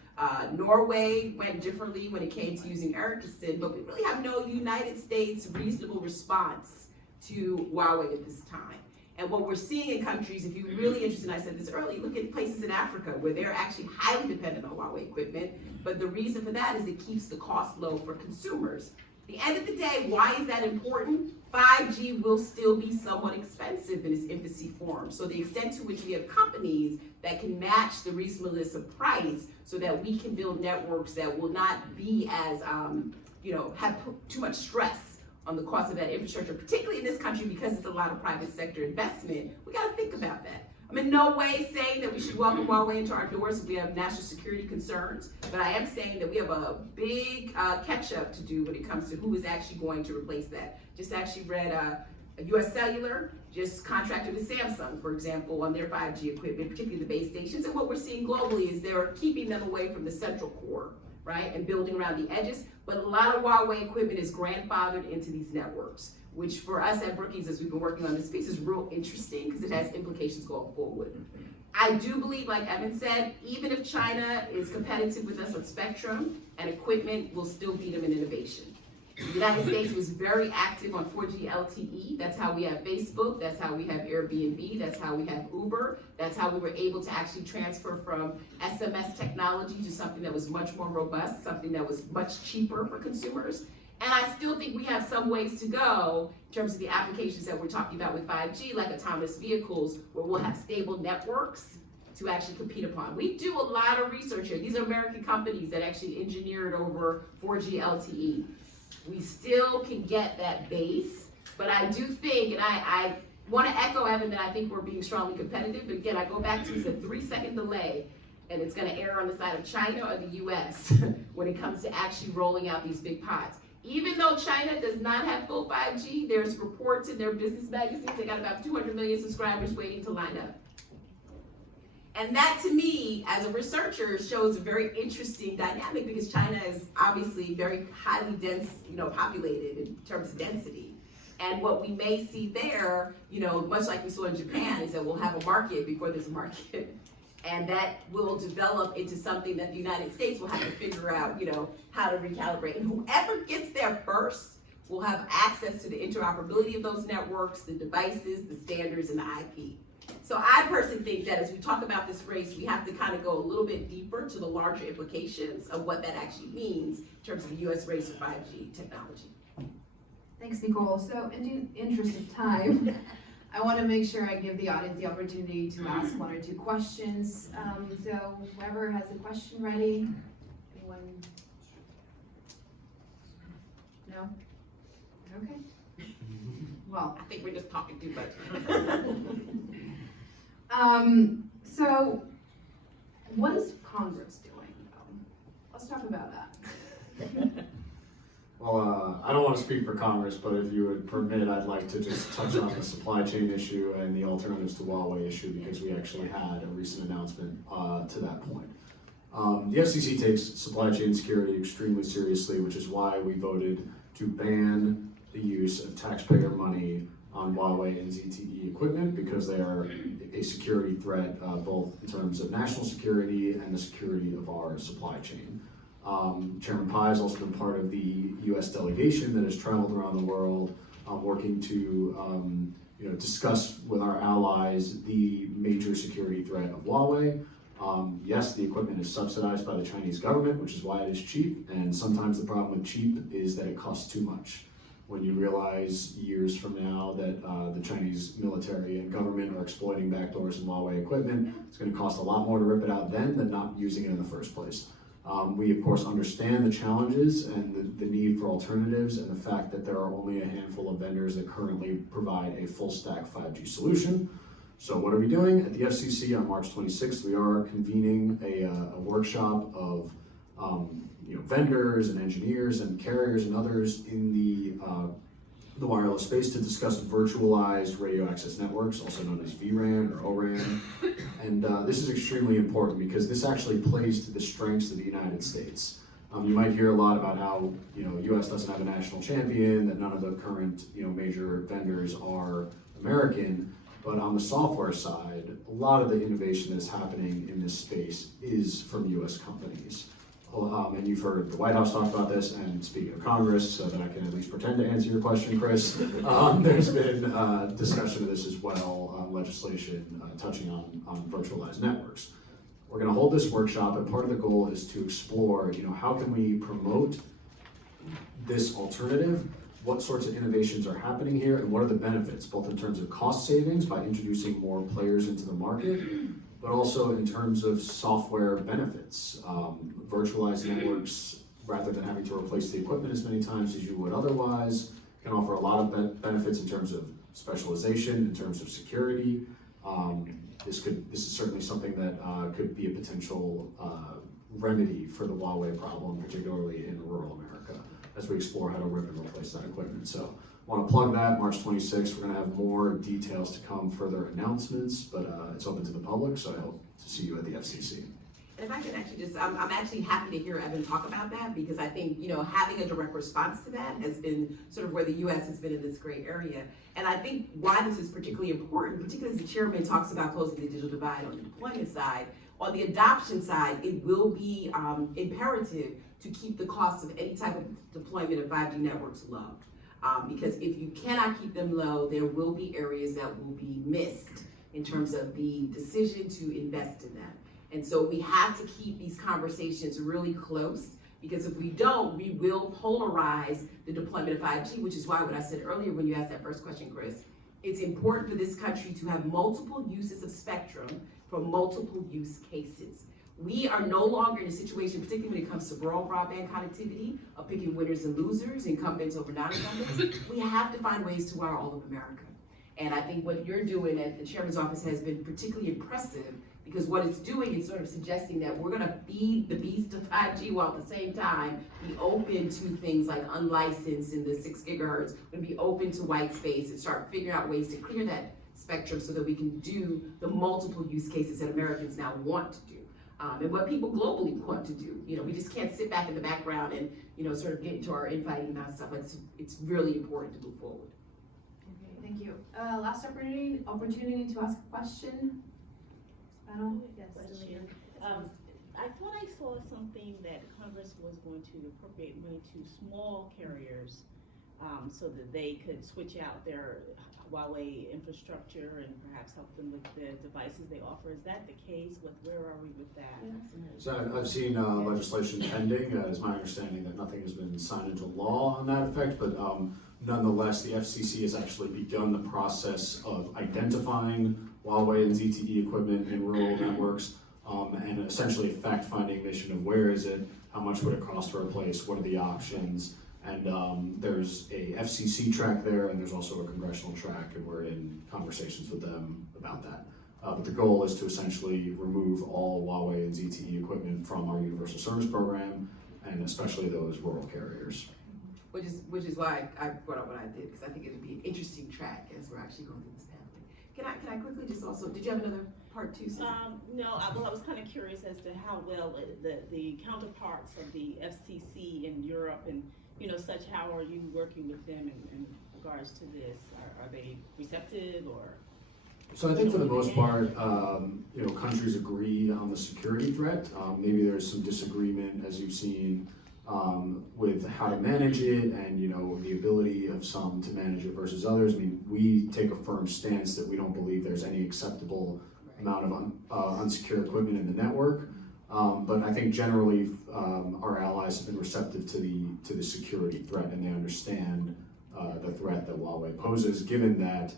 Norway went differently when it came to using Ericsson, but we really have no United States reasonable response to Huawei at this time. And what we're seeing in countries, if you're really interested, and I said this earlier, look at places in Africa where they're actually highly dependent on Huawei equipment, but the reason for that is it keeps the cost low for consumers. At the end of the day, why is that important? 5G will still be somewhat expensive in its infancy form. So the extent to which we have companies that can match the reasonableness of price so that we can build networks that will not be as, have too much stress on the cost of that infrastructure, particularly in this country because it's a lot of private sector investment, we gotta think about that. I'm in no way saying that we should welcome Huawei into our doors if we have national security concerns, but I am saying that we have a big catch up to do when it comes to who is actually going to replace that. Just actually read US Cellular just contracted with Samsung, for example, on their 5G equipment, particularly the base stations, and what we're seeing globally is they're keeping them away from the central core, right, and building around the edges, but a lot of Huawei equipment is grandfathered into these networks, which for us at Brookings, as we've been working on this piece, is real interesting because it has implications going forward. I do believe, like Evan said, even if China is competitive with us on spectrum and equipment, will still beat them in innovation. The United States was very active on 4G LTE. That's how we have Facebook. That's how we have Airbnb. That's how we have Uber. That's how we were able to actually transfer from SMS technology to something that was much more robust, something that was much cheaper for consumers. And I still think we have some ways to go in terms of the applications that we're talking about with 5G, like autonomous vehicles, where we'll have stable networks to actually compete upon. We do a lot of research here. These are American companies that actually engineered over 4G LTE. We still can get that base, but I do think, and I want to echo Evan, that I think we're being strongly competitive, but again, I go back to it's a 3-second delay, and it's going to err on the side of China or the US when it comes to actually rolling out these big pods. Even though China does not have full 5G, there's reports in their business magazines, they got about 200 million subscribers waiting to line up. And that, to me, as a researcher, shows a very interesting dynamic, because China is obviously very highly dense, populated in terms of density. And what we may see there, much like we saw in Japan, is that we'll have a market before there's a market. And that will develop into something that the United States will have to figure out, how to recalibrate. And whoever gets there first will have access to the interoperability of those networks, the devices, the standards, and the IP. So I personally think that as we talk about this race, we have to kind of go a little bit deeper to the larger implications of what that actually means in terms of the U.S. race for 5G technology. Thanks, Nicole. So in the interest of time, I want to make sure I give the audience the opportunity to ask 1 or 2 questions. So whoever has a question ready, anyone? No? Okay. Well, I think we're just talking too much. so what is Congress doing, though? Let's talk about that. Well, I don't want to speak for Congress, but if you would permit, I'd like to just touch on the supply chain issue and the alternatives to Huawei issue, because we actually had a recent announcement to that point. The FCC takes supply chain security extremely seriously, which is why we voted to ban the use of taxpayer money on Huawei and ZTE equipment, because they are a security threat, both in terms of national security and the security of our supply chain. Chairman Pai has also been part of the U.S. delegation that has traveled around the world, working to discuss with our allies the major security threat of Huawei. Yes, the equipment is subsidized by the Chinese government, which is why it is cheap, and sometimes the problem with cheap is that it costs too much. When you realize years from now that the Chinese military and government are exploiting backdoors in Huawei equipment, it's going to cost a lot more to rip it out then than not using it in the first place. We, of course, understand the challenges and the need for alternatives, and the fact that there are only a handful of vendors that currently provide a full stack 5G solution. So what are we doing? At the FCC on March 26th, we are convening a workshop of vendors and engineers and carriers and others in the wireless space to discuss virtualized radio access networks, also known as vRAN or ORAN. And this is extremely important, because this actually plays to the strengths of the United States. You might hear a lot about how U.S. doesn't have a national champion, that none of the current major vendors are American. But on the software side, a lot of the innovation that's happening in this space is from U.S. companies. And you've heard the White House talk about this, and speaking of Congress, so that I can at least pretend to answer your question, Chris, there's been discussion of this as well, legislation touching on virtualized networks. We're going to hold this workshop, and part of the goal is to explore, how can we promote this alternative, what sorts of innovations are happening here, and what are the benefits, both in terms of cost savings by introducing more players into the market, but also in terms of software benefits. Virtualized networks, rather than having to replace the equipment as many times as you would otherwise, can offer a lot of benefits in terms of specialization, in terms of security. This is certainly something that could be a potential remedy for the Huawei problem, particularly in rural America, as we explore how to rip and replace that equipment. So I want to plug that, March 26th. We're going to have more details to come, further announcements, but it's open to the public, so I hope to see you at the FCC. And if I can actually I'm actually happy to hear Evan talk about that, because I think, having a direct response to that has been sort of where the U.S. has been in this gray area. And I think why this is particularly important, particularly as the chairman talks about closing the digital divide on the deployment side, on the adoption side, it will be imperative to keep the costs of any type of deployment of 5G networks low. Because if you cannot keep them low, there will be areas that will be missed in terms of the decision to invest in them. And so we have to keep these conversations really close Because if we don't, we will polarize the deployment of 5G, which is why what I said earlier when you asked that first question, Chris, it's important for this country to have multiple uses of spectrum for multiple use cases. We are no longer in a situation, particularly when it comes to rural broadband connectivity, of picking winners and losers, incumbents over non-incumbents. We have to find ways to wire all of America. And I think what you're doing at the chairman's office has been particularly impressive, because what it's doing is sort of suggesting that we're gonna feed the beast of 5G while at the same time be open to things like unlicensed in the 6 gigahertz, and be open to white space and start figuring out ways to clear that spectrum so that we can do the multiple use cases that Americans now want to do. And what people globally want to do. You know, we just can't sit back in the background and, you know, sort of get into our infighting about stuff. It's really important to move forward. Okay, thank you. Last opportunity to ask a question. Panel? Yes, Delia. I thought I saw something that Congress was going to appropriate money to small carriers so that they could switch out their Huawei infrastructure and perhaps help them with the devices they offer. Is that the case? Where are we with that? So I've seen legislation pending. It's my understanding that nothing has been signed into law on that effect, but nonetheless, the FCC has actually begun the process of identifying Huawei and ZTE equipment in rural networks, and essentially a fact-finding mission of where is it, how much would it cost to replace, what are the options, and there's a FCC track there, and there's also a congressional track, and we're in conversations with them about that. But the goal is to essentially remove all Huawei and ZTE equipment from our Universal Service Program, and especially those rural carriers. Which is why I brought up what I did, because I think it would be an interesting track as we're actually going through this pathway. Can I quickly just also, did you have another part too, Susan? No, I was kind of curious as to how well the counterparts of the FCC in Europe and, you know, such, how are you working with them in regards to this? Are they receptive or? So I think for the most part, you know, countries agree on the security threat. Maybe there's some disagreement, as you've seen, with how to manage it and, you know, the ability of some to manage it versus others. I mean, we take a firm stance that we don't believe there's any acceptable amount of unsecured equipment in the network. But I think generally our allies have been receptive to the security threat, and they understand the threat that Huawei poses, given that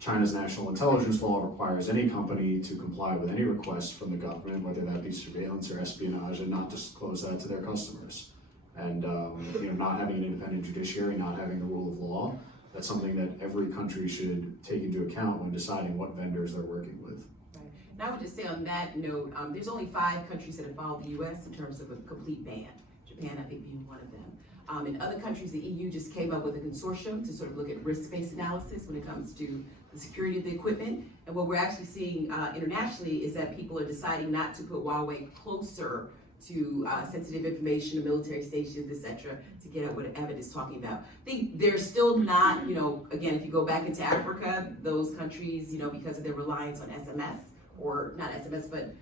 China's national intelligence law requires any company to comply with any request from the government, whether that be surveillance or espionage, and not disclose that to their customers. And you know, not having an independent judiciary, not having the rule of law, that's something that every country should take into account when deciding what vendors they're working with. Right. And I would just say on that note, there's only 5 countries that have followed the US in terms of a complete ban. Japan, I think, being one of them. In other countries, the EU just came up with a consortium to sort of look at risk-based analysis when it comes to the security of the equipment. And what we're actually seeing internationally is that people are deciding not to put Huawei closer to sensitive information, military stations, etc., to get at what Evan is talking about. I think they're still not, you know, again, if you go back into Africa, those countries, you know, because of their reliance on SMS, or not SMS, but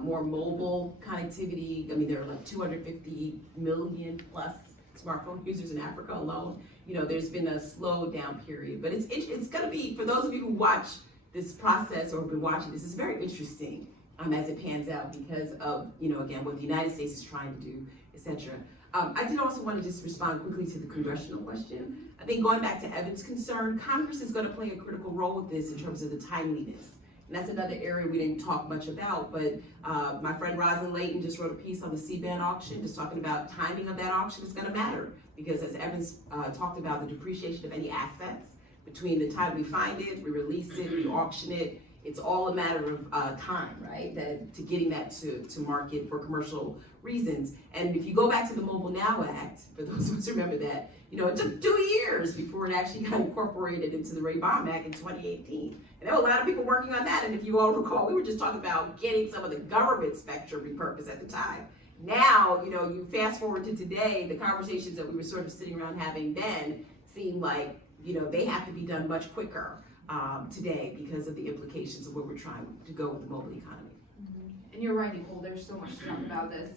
more mobile connectivity. I mean, there are like 250 million plus smartphone users in Africa alone. You know, there's been a slow down period, but it's going to be, for those of you who watch this process or have been watching this, it's very interesting as it pans out, because of, you know, again, what the United States is trying to do, etc. I did also want to just respond quickly to the congressional question. I think going back to Evan's concern, Congress is going to play a critical role with this in terms of the timeliness. And that's another area we didn't talk much about, but my friend Rosalind Layton just wrote a piece on the C-band auction, just talking about timing of that auction is gonna matter, because as Evans talked about, the depreciation of any assets, between the time we find it, we release it, we auction it, it's all a matter of time, right? That to getting that to market for commercial reasons. And if you go back to the Mobile Now Act, for those of us who remember that, you know, it took 2 years before it actually got incorporated into the Ray Baum Act in 2018. And there were a lot of people working on that. And if you all recall, we were just talking about getting some of the government spectrum repurposed at the time. Now, you know, you fast forward to today, the conversations that we were sort of sitting around having then seem like, you know, they have to be done much quicker today because of the implications of where we're trying to go with the mobile economy. And you're right, Nicole, there's so much to talk about this,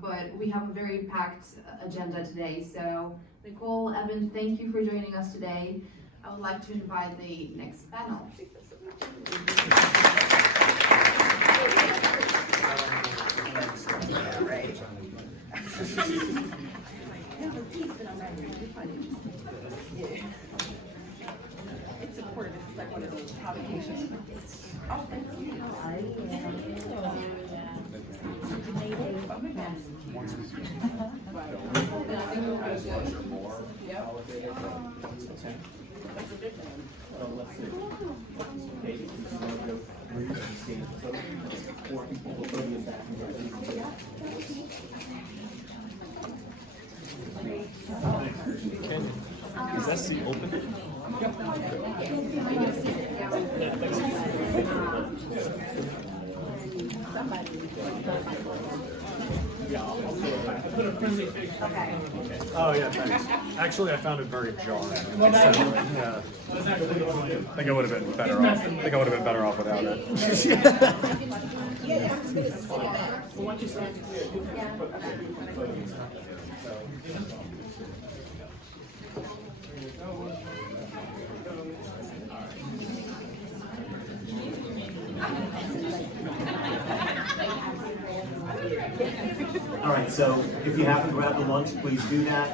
but we have a very packed agenda today. So Nicole, Evan, thank you for joining us today. I would like to invite the next panel. It's important. It's like one of those provocations. Oh, thank you. Is that seat open? Oh yeah, thanks. Actually, I found it very jarring. Yeah. I think I would have been better off. I think I would have been better off without it. All right, so if you haven't grabbed the lunch, please do that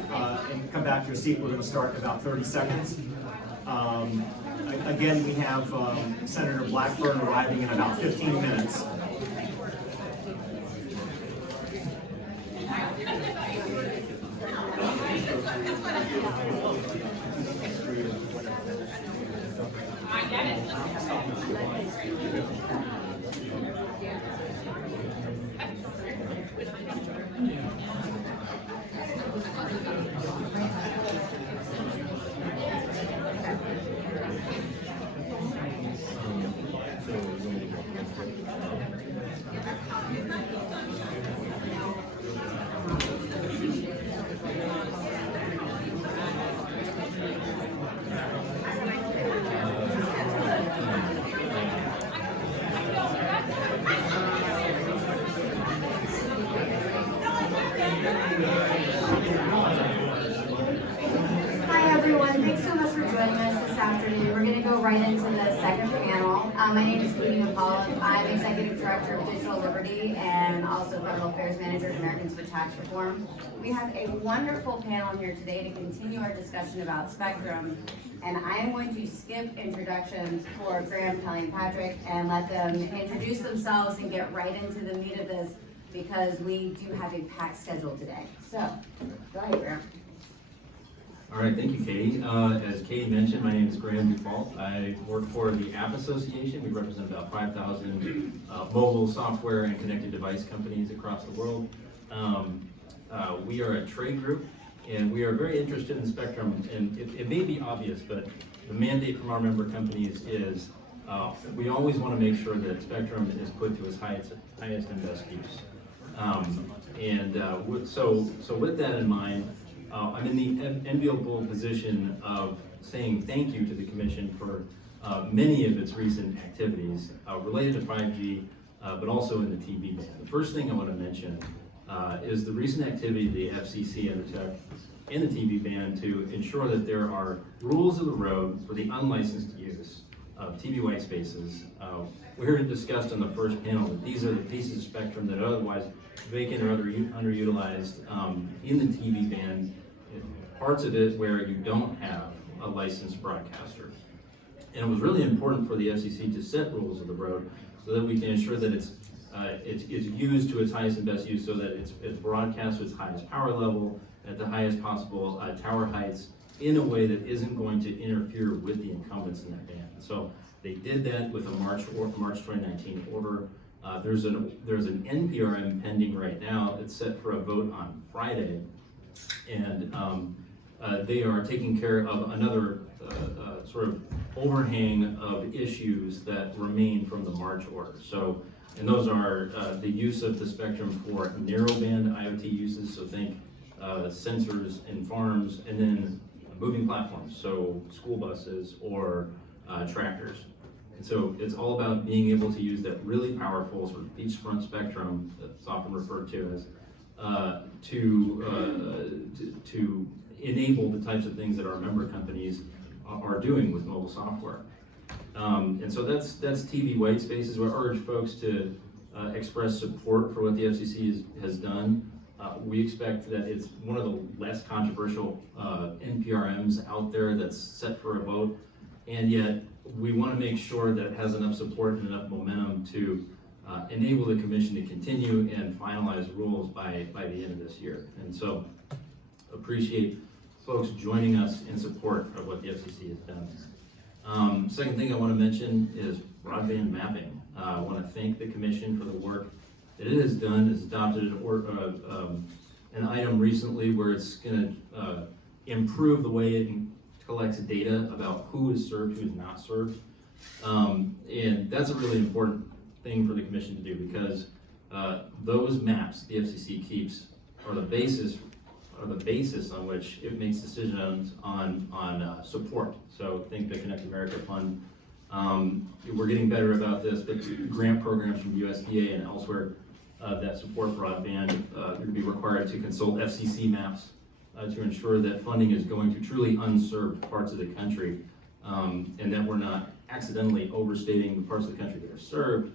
and come back to your seat. We're going to start in about 30 seconds. Again, we have Senator Blackburn arriving in about 15 minutes. Hi everyone, thanks so much for joining us this afternoon. We're going to go right into the second panel. My name is Katie McAuliffe. I'm Executive Director of Digital Liberty and also Federal Affairs Manager at Americans for Tax Reform. We have a wonderful panel here today to continue our discussion about spectrum, and I am going to skip introductions for Graham, Kelly, and Patrick and let them introduce themselves and get right into the meat of this because we do have a packed schedule today. So, go ahead, Graham. All right, thank you, Katie. As Katie mentioned, my name is Graham Dufault. I work for the App Association. We represent about 5,000 mobile software and connected device companies across the world. We are a trade group, and we are very interested in spectrum. And it may be obvious, but the mandate from our member companies is we always want to make sure that spectrum is put to its highest and best use. So with that in mind, I'm in the enviable position of saying thank you to the Commission for many of its recent activities related to 5G, but also in the TV band. The first thing I want to mention is the recent activity the FCC undertook in the TV band to ensure that there are rules of the road for the unlicensed use of TV white spaces. We heard it discussed on the first panel that these are the pieces of spectrum that are otherwise vacant or underutilized in the TV band, parts of it where you don't have a licensed broadcaster. And it was really important for the FCC to set rules of the road so that we can ensure that it's used to its highest and best use, so that it's broadcast to its highest power level at the highest possible tower heights in a way that isn't going to interfere with the incumbents in that band. So they did that with a March 2019 order. There's an NPRM pending right now. It's set for a vote on Friday, and they are taking care of another sort of overhang of issues that remain from the March order. So, and those are the use of the spectrum for narrowband IoT uses. So think sensors in farms, and then moving platforms, so school buses or tractors. And so it's all about being able to use that really powerful sort of beachfront spectrum that's often referred to as to enable the types of things that our member companies are doing with mobile software. And so that's TV white spaces. We urge folks to express support for what the FCC has done. We expect that it's one of the less controversial NPRMs out there that's set for a vote, and yet we want to make sure that it has enough support and enough momentum to enable the commission to continue and finalize rules by the end of this year. And so appreciate folks joining us in support of what the FCC has done. Second thing I want to mention is broadband mapping. I want to thank the commission for the work that it has done. It's adopted an item recently where it's going to improve the way it collects data about who is served, who is not served. And that's a really important thing for the commission to do, because those maps the FCC keeps are the basis on which it makes decisions on support. So think the Connect America Fund. We're getting better about this, but grant programs from USDA and elsewhere that support broadband, you're going to be required to consult FCC maps to ensure that funding is going to truly unserved parts of the country, and that we're not accidentally overstating the parts of the country that are served,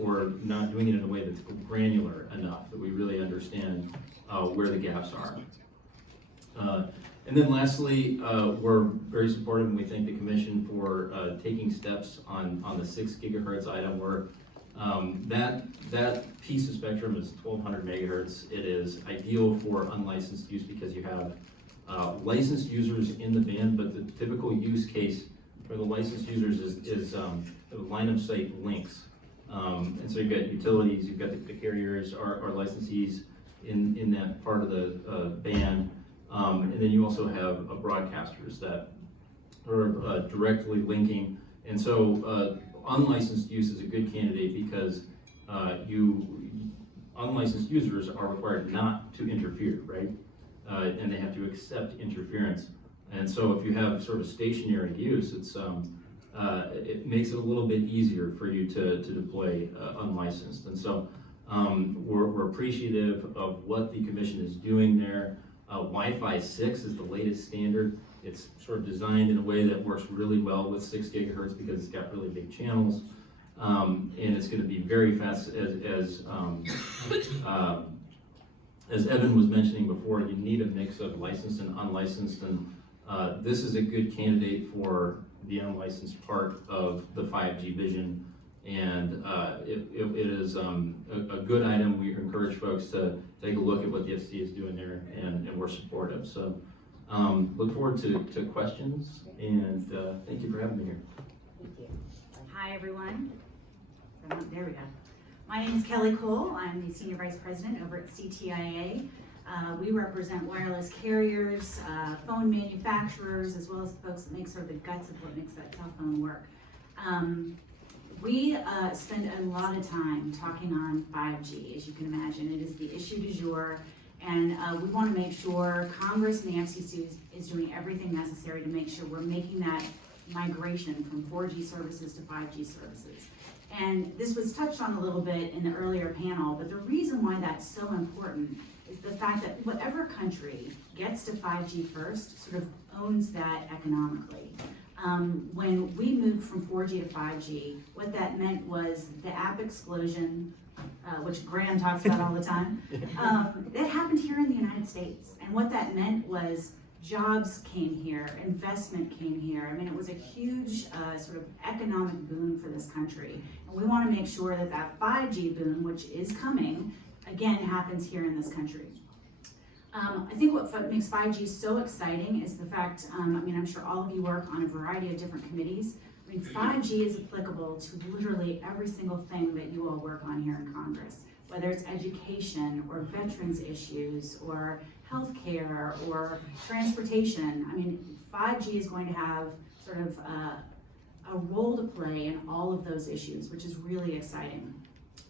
or not doing it in a way that's granular enough that we really understand where the gaps are. And then lastly, we're very supportive, and we thank the commission for taking steps on the 6 gigahertz item, where that piece of spectrum is 1200 megahertz. It is ideal for unlicensed use because you have licensed users in the band, but the typical use case for the licensed users is line of sight links. And so you've got utilities, you've got the carriers, our licensees in that part of the band. And then you also have broadcasters that are directly linking. And so unlicensed use is a good candidate because unlicensed users are required not to interfere, right? And they have to accept interference. And so if you have sort of stationary use, it makes it a little bit easier for you to deploy unlicensed. And so we're appreciative of what the commission is doing there. Wi-Fi 6 is the latest standard. It's sort of designed in a way that works really well with 6 gigahertz because it's got really big channels. And it's going to be very fast, as Evan was mentioning before. You need a mix of licensed and unlicensed, and this is a good candidate for the unlicensed part of the 5G vision. And it is a good item. We encourage folks to take a look at what the FCC is doing there, and we're supportive. So look forward to questions, and thank you for having me here. Thank you. Hi, everyone. There we go. My name is Kelly Cole. I'm the Senior Vice President over at CTIA. We represent wireless carriers, phone manufacturers, as well as the folks that make sort of the guts of what makes that cell phone work. We spend a lot of time talking on 5G, as you can imagine. It is the issue du jour, and we want to make sure Congress and the FCC is doing everything necessary to make sure we're making that migration from 4G services to 5G services. And this was touched on a little bit in the earlier panel, but the reason why that's so important is the fact that whatever country gets to 5G first sort of owns that economically. When we moved from 4G to 5G, what that meant was the app explosion, which Graham talks about all the time, that happened here in the United States. And what that meant was jobs came here, investment came here. I mean, it was a huge sort of economic boon for this country. And we want to make sure that that 5G boon, which is coming, again, happens here in this country. I think what makes 5G so exciting is the fact, I'm sure all of you work on a variety of different committees. 5G is applicable to literally every single thing that you all work on here in Congress, whether it's education or veterans issues or healthcare or transportation. 5G is going to have sort of a role to play in all of those issues, which is really exciting.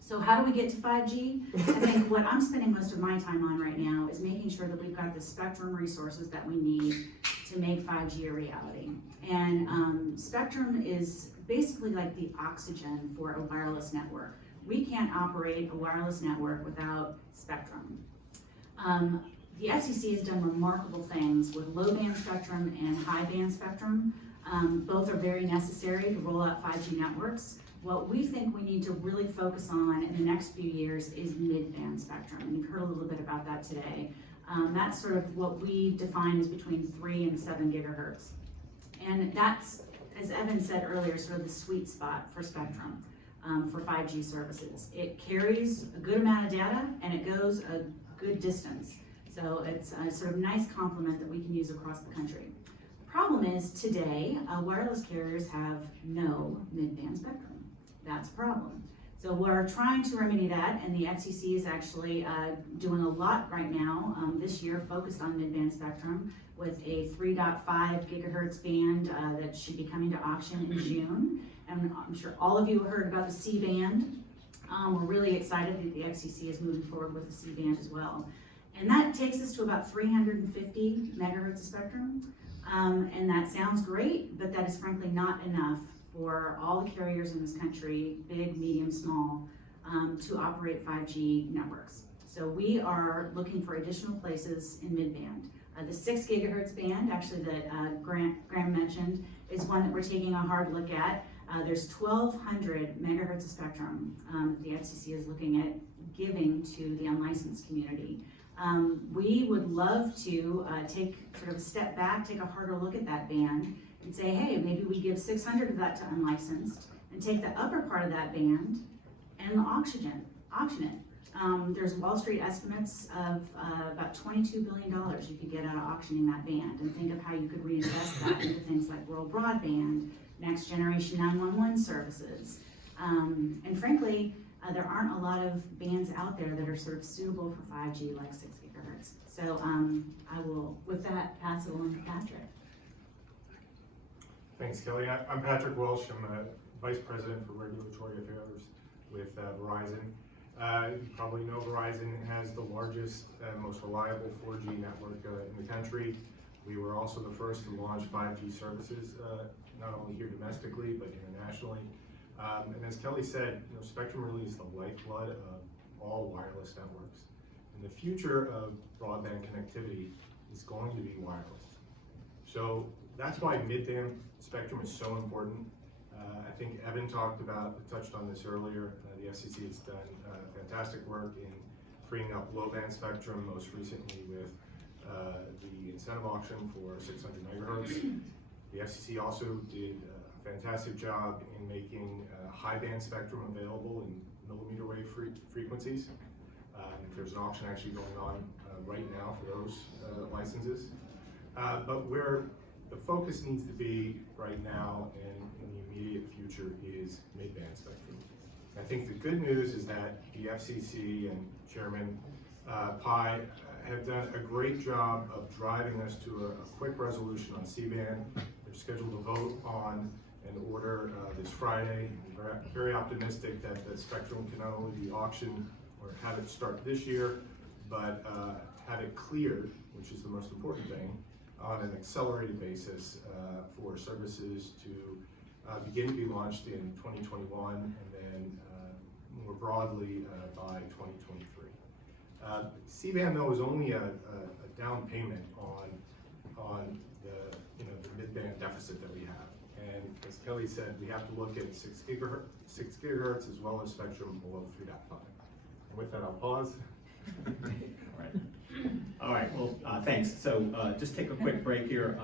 So how do we get to 5G? I think what I'm spending most of my time on right now is making sure that we've got the spectrum resources that we need to make 5G a reality. And spectrum is basically like the oxygen for a wireless network. We can't operate a wireless network without spectrum. The FCC has done remarkable things with low band spectrum and high band spectrum. Both are very necessary to roll out 5G networks. What we think we need to really focus on in the next few years is mid-band spectrum, and you've heard a little bit about that today. That's sort of what we define as between 3 and 7 gigahertz. And that's, as Evan said earlier, sort of the sweet spot for spectrum for 5G services. It carries a good amount of data and it goes a good distance. So it's a sort of nice complement that we can use across the country. The problem is today, wireless carriers have no mid-band spectrum. That's a problem. So we're trying to remedy that, and the FCC is actually doing a lot right now this year focused on mid-band spectrum with a 3.5 gigahertz band that should be coming to auction in June. And I'm sure all of you heard about the C-band. We're really excited that the FCC is moving forward with the C-band as well. And that takes us to about 350 megahertz of spectrum. And that sounds great, but that is frankly not enough for all the carriers in this country, big, medium, small, to operate 5G networks. So we are looking for additional places in mid-band. The 6 gigahertz band, actually that Graham mentioned, is one that we're taking a hard look at. There's 1,200 megahertz of spectrum the FCC is looking at giving to the unlicensed community. We would love to take sort of a step back, take a harder look at that band, and say, hey, maybe we give 600 of that to unlicensed, and take the upper part of that band and auction it. There's Wall Street estimates of about $22 billion you could get out of auctioning that band, and think of how you could reinvest that into things like rural broadband, next generation 911 services. And frankly, there aren't a lot of bands out there that are sort of suitable for 5G like 6 gigahertz. So I will, with that, pass it along to Patrick. Thanks, Kelly. I'm Patrick Welsh. I'm a Vice President for Regulatory Affairs with Verizon. You probably know Verizon has the largest and most reliable 4G network in the country. We were also the first to launch 5G services, not only here domestically, but internationally. And as Kelly said, spectrum really is the lifeblood of all wireless networks. And the future of broadband connectivity is going to be wireless. So that's why mid-band spectrum is so important. I think Evan touched on this earlier. The FCC has done fantastic work in freeing up low-band spectrum, most recently with the incentive auction for 600 megahertz. The FCC also did a fantastic job in making high-band spectrum available in millimeter wave frequencies. There's an auction actually going on right now for those licenses. But where the focus needs to be right now and in the immediate future is mid-band spectrum. I think the good news is that the FCC and Chairman Pai have done a great job of driving us to a quick resolution on C-band. They're scheduled to vote on an order this Friday. We're very optimistic that the spectrum can not only be auctioned or have it start this year, but have it cleared, which is the most important thing, on an accelerated basis for services to begin to be launched in 2021 and then more broadly by 2023. C-band though is only a down payment on the mid-band deficit that we have. And as Kelly said, we have to look at 6 gigahertz as well as spectrum below 3.5. And with that, I'll pause. All right, well, thanks. So just take a quick break here.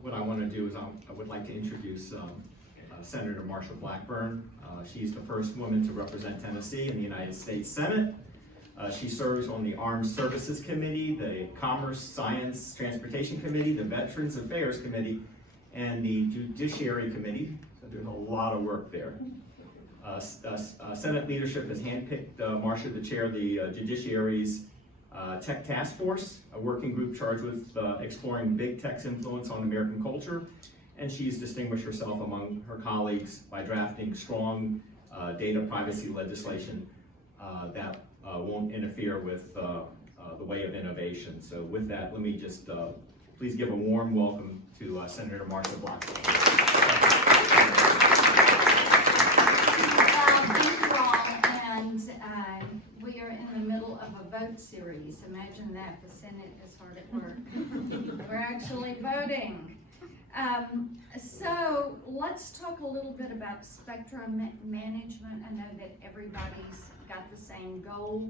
What I want to do is I would like to introduce Senator Marsha Blackburn. She's the first woman to represent Tennessee in the United States Senate. She serves on the Armed Services Committee, the Commerce, Science, Transportation Committee, the Veterans Affairs Committee, and the Judiciary Committee. So there's a lot of work there. Senate leadership has handpicked Marsha to chair the Judiciary's Tech Task Force, a working group charged with exploring big tech's influence on American culture. And she's distinguished herself among her colleagues by drafting strong data privacy legislation that won't interfere with the way of innovation. So with that, let me just please give a warm welcome to Senator Marsha Blackburn. Thank you all, and we are in the middle of a vote series. Imagine that, the Senate is hard at work. We're actually voting. So let's talk a little bit about spectrum management. I know that everybody's got the same goal.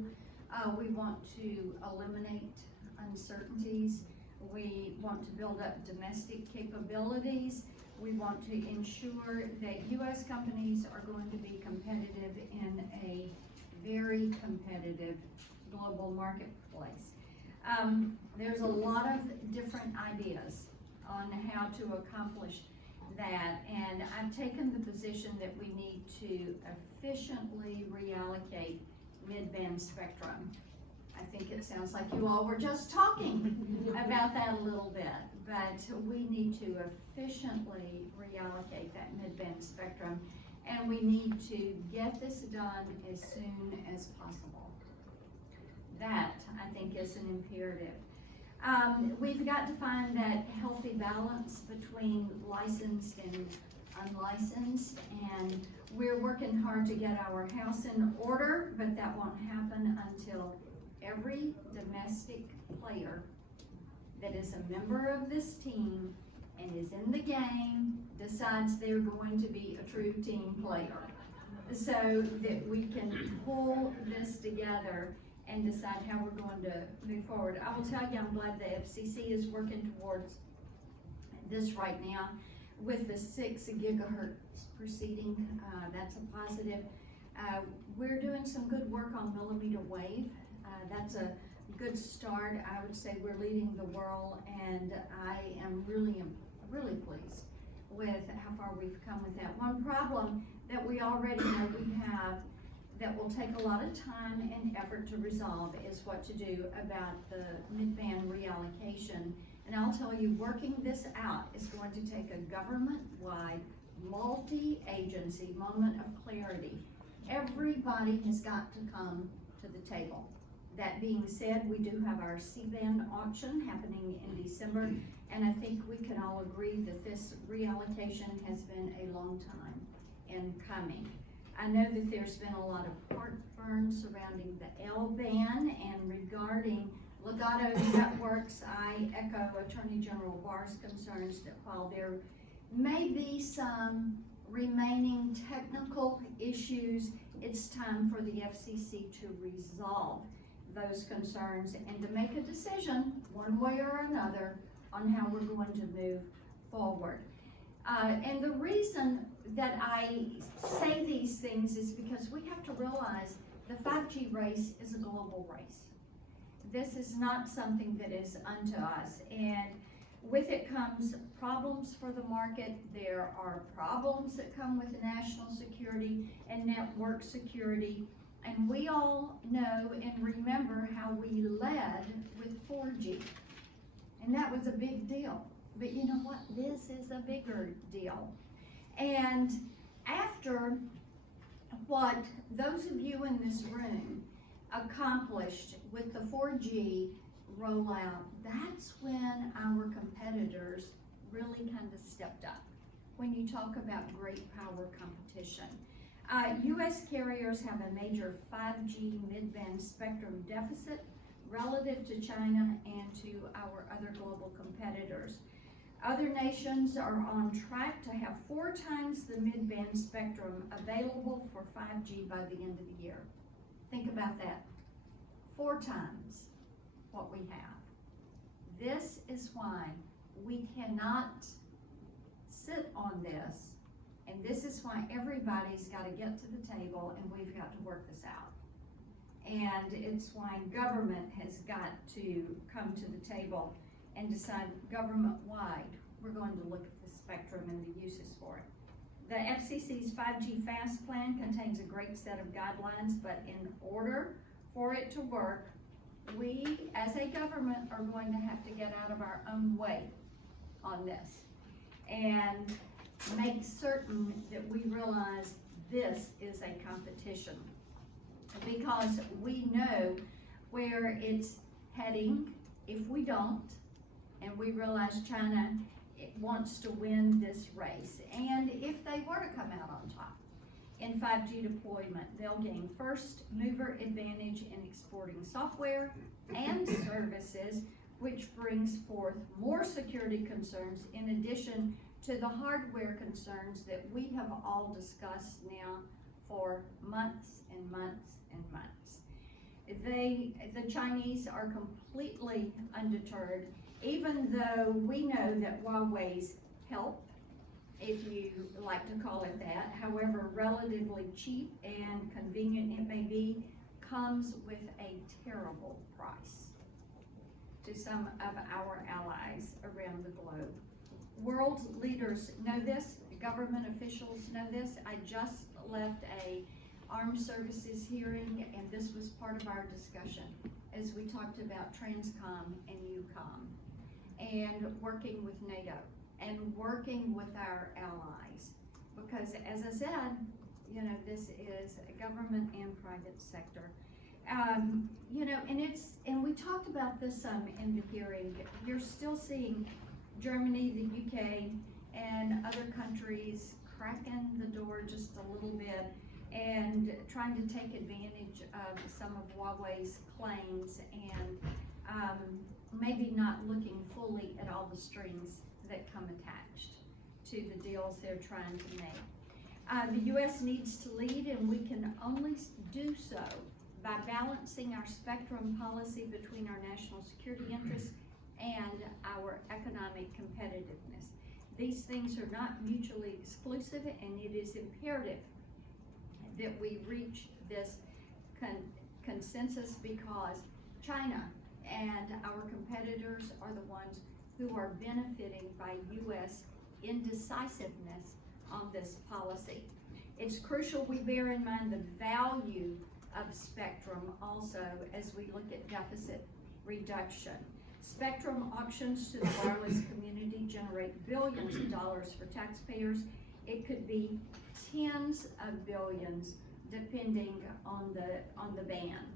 We want to eliminate uncertainties. We want to build up domestic capabilities. We want to ensure that U.S. companies are going to be competitive in a very competitive global marketplace. There's a lot of different ideas on how to accomplish that, and I've taken the position that we need to efficiently reallocate mid-band spectrum. I think it sounds like you all were just talking about that a little bit, but we need to efficiently reallocate that mid-band spectrum, and we need to get this done as soon as possible. That, I think, is an imperative. We've got to find that healthy balance between licensed and unlicensed, and we're working hard to get our house in order, but that won't happen until every domestic player that is a member of this team and is in the game decides they're going to be a true team player, so that we can pull this together and decide how we're going to move forward. I will tell you, I'm glad the FCC is working towards this right now with the 6 gigahertz proceeding. That's a positive. We're doing some good work on millimeter wave. That's a good start. I would say we're leading the world, and I am really pleased with how far we've come with that. One problem that we already know we have that will take a lot of time and effort to resolve is what to do about the mid-band reallocation. And I'll tell you, working this out is going to take a government-wide, multi-agency moment of clarity. Everybody has got to come to the table. That being said, we do have our C-band auction happening in December, and I think we can all agree that this reallocation has been a long time in coming. I know that there's been a lot of heartburn surrounding the L-band, and regarding Legato networks, I echo Attorney General Barr's concerns that while there may be some remaining technical issues, it's time for the FCC to resolve those concerns and to make a decision one way or another on how we're going to move forward. And the reason that I say these things is because we have to realize the 5G race is a global race. This is not something that is unto us, and with it comes problems for the market. There are problems that come with national security and network security, and we all know and remember how we led with 4G, and that was a big deal. But you know what? This is a bigger deal. And after what those of you in this room accomplished with the 4G rollout, that's when our competitors really kind of stepped up. When you talk about great power competition. U.S. carriers have a major 5G mid-band spectrum deficit relative to China and to our other global competitors. Other nations are on track to have 4 times the mid-band spectrum available for 5G by the end of the year. Think about that. 4 times what we have. This is why we cannot sit on this, and this is why everybody's got to get to the table and we've got to work this out. And it's why government has got to come to the table and decide government-wide, we're going to look at the spectrum and the uses for it. The FCC's 5G Fast Plan contains a great set of guidelines, but in order for it to work, we as a government are going to have to get out of our own way on this and make certain that we realize this is a competition, because we know where it's heading if we don't. And we realize China wants to win this race. And if they were to come out on top in 5G deployment, they'll gain first mover advantage in exporting software and services which brings forth more security concerns in addition to the hardware concerns that we have all discussed now for months and months and months. The Chinese are completely undeterred, even though we know that Huawei's help, if you like to call it that, however relatively cheap and convenient it may be, comes with a terrible price to some of our allies around the globe. World leaders know this, government officials know this. I just left a armed services hearing, and this was part of our discussion as we talked about Transcom and UCOM and working with NATO and working with our allies. Because as I said, you know, this is a government and private sector. You know, and we talked about this some in the hearing. You're still seeing Germany, the UK, and other countries cracking the door just a little bit and trying to take advantage of some of Huawei's claims and maybe not looking fully at all the strings that come attached to the deals they're trying to make. The U.S. needs to lead, and we can only do so by balancing our spectrum policy between our national security interests and our economic competitiveness. These things are not mutually exclusive, and it is imperative that we reach this consensus, because China and our competitors are the ones who are benefiting by U.S. indecisiveness on this policy. It's crucial we bear in mind the value of spectrum also as we look at deficit reduction. Spectrum auctions to the wireless community generate billions of dollars for taxpayers. It could be tens of billions depending on the band.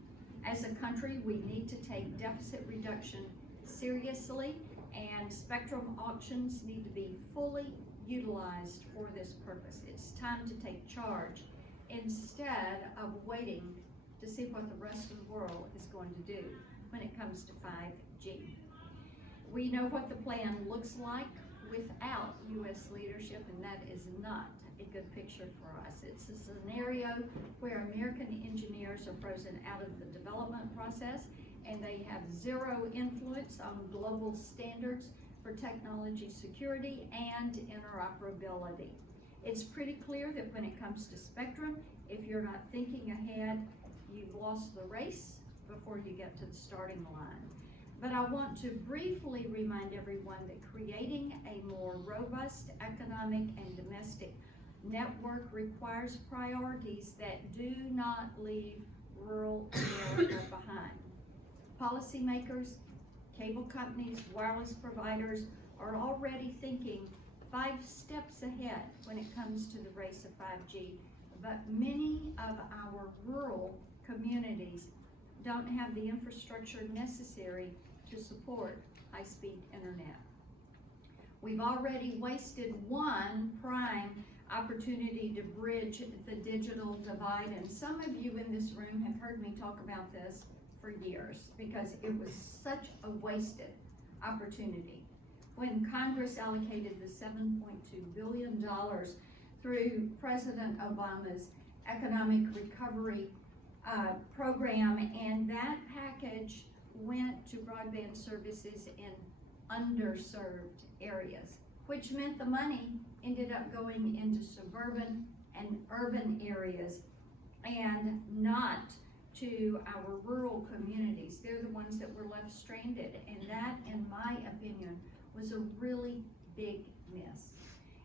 As a country, we need to take deficit reduction seriously, and spectrum auctions need to be fully utilized for this purpose. It's time to take charge instead of waiting to see what the rest of the world is going to do when it comes to 5G. We know what the plan looks like without U.S. leadership, and that is not a good picture for us. It's a scenario where American engineers are frozen out of the development process, and they have zero influence on global standards for technology security and interoperability. It's pretty clear that when it comes to spectrum, if you're not thinking ahead, you've lost the race before you get to the starting line. But I want to briefly remind everyone that creating a more robust economic and domestic network requires priorities that do not leave rural America behind. Policymakers, cable companies, wireless providers are already thinking 5 steps ahead when it comes to the race of 5G, but many of our rural communities don't have the infrastructure necessary to support high-speed internet. We've already wasted one prime opportunity to bridge the digital divide, and some of you in this room have heard me talk about this for years because it was such a wasted opportunity. When Congress allocated the $7.2 billion through President Obama's economic recovery program, and that package went to broadband services in underserved areas, which meant the money ended up going into suburban and urban areas and not to our rural communities. They're the ones that were left stranded, and that, in my opinion, was a really big miss.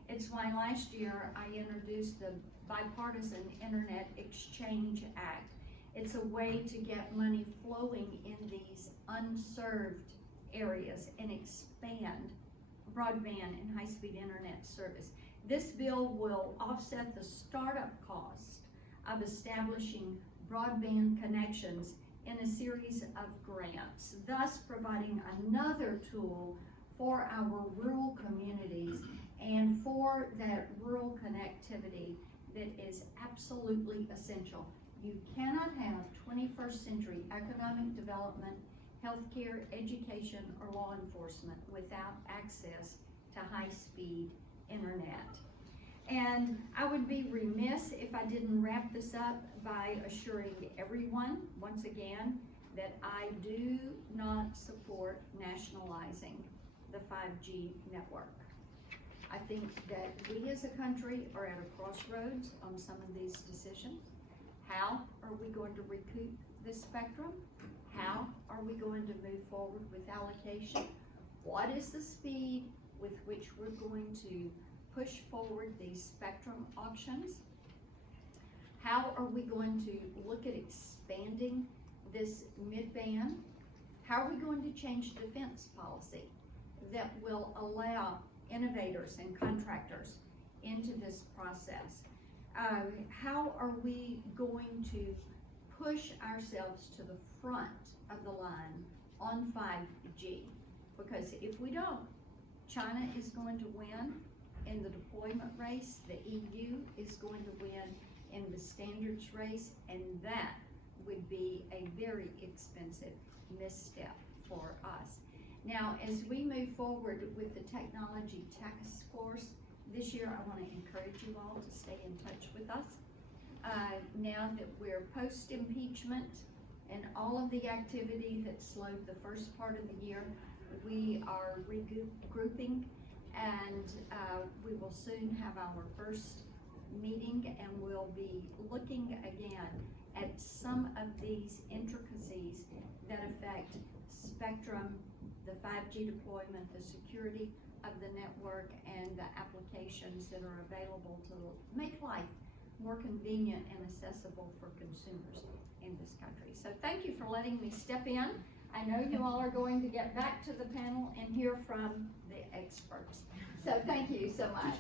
It's why last year I introduced the Bipartisan Internet Exchange Act. It's a way to get money flowing in these unserved areas and expand broadband and high-speed internet service. This bill will offset the startup cost of establishing broadband connections in a series of grants, thus providing another tool for our rural communities and for that rural connectivity that is absolutely essential. You cannot have 21st century economic development, healthcare, education, or law enforcement without access to high-speed internet. And I would be remiss if I didn't wrap this up by assuring everyone, once again, that I do not support nationalizing the 5G network. I think that we as a country are at a crossroads on some of these decisions. How are we going to recoup this spectrum? How are we going to move forward with allocation? What is the speed with which we're going to push forward these spectrum auctions? How are we going to look at expanding this mid-band? How are we going to change defense policy that will allow innovators and contractors into this process? How are we going to push ourselves to the front of the line on 5G? Because if we don't, China is going to win in the deployment race, the EU is going to win in the standards race, and that would be a very expensive misstep for us. Now, as we move forward with the Technology Task Force, this year I want to encourage you all to stay in touch with us. Now that we're post-impeachment and all of the activity that slowed the first part of the year, we are regrouping, and we will soon have our first meeting, and we'll be looking again at some of these intricacies that affect spectrum, the 5G deployment, the security of the network, and the applications that are available to make life more convenient and accessible for consumers in this country. So thank you for letting me step in. I know you all are going to get back to the panel and hear from the experts. So thank you so much.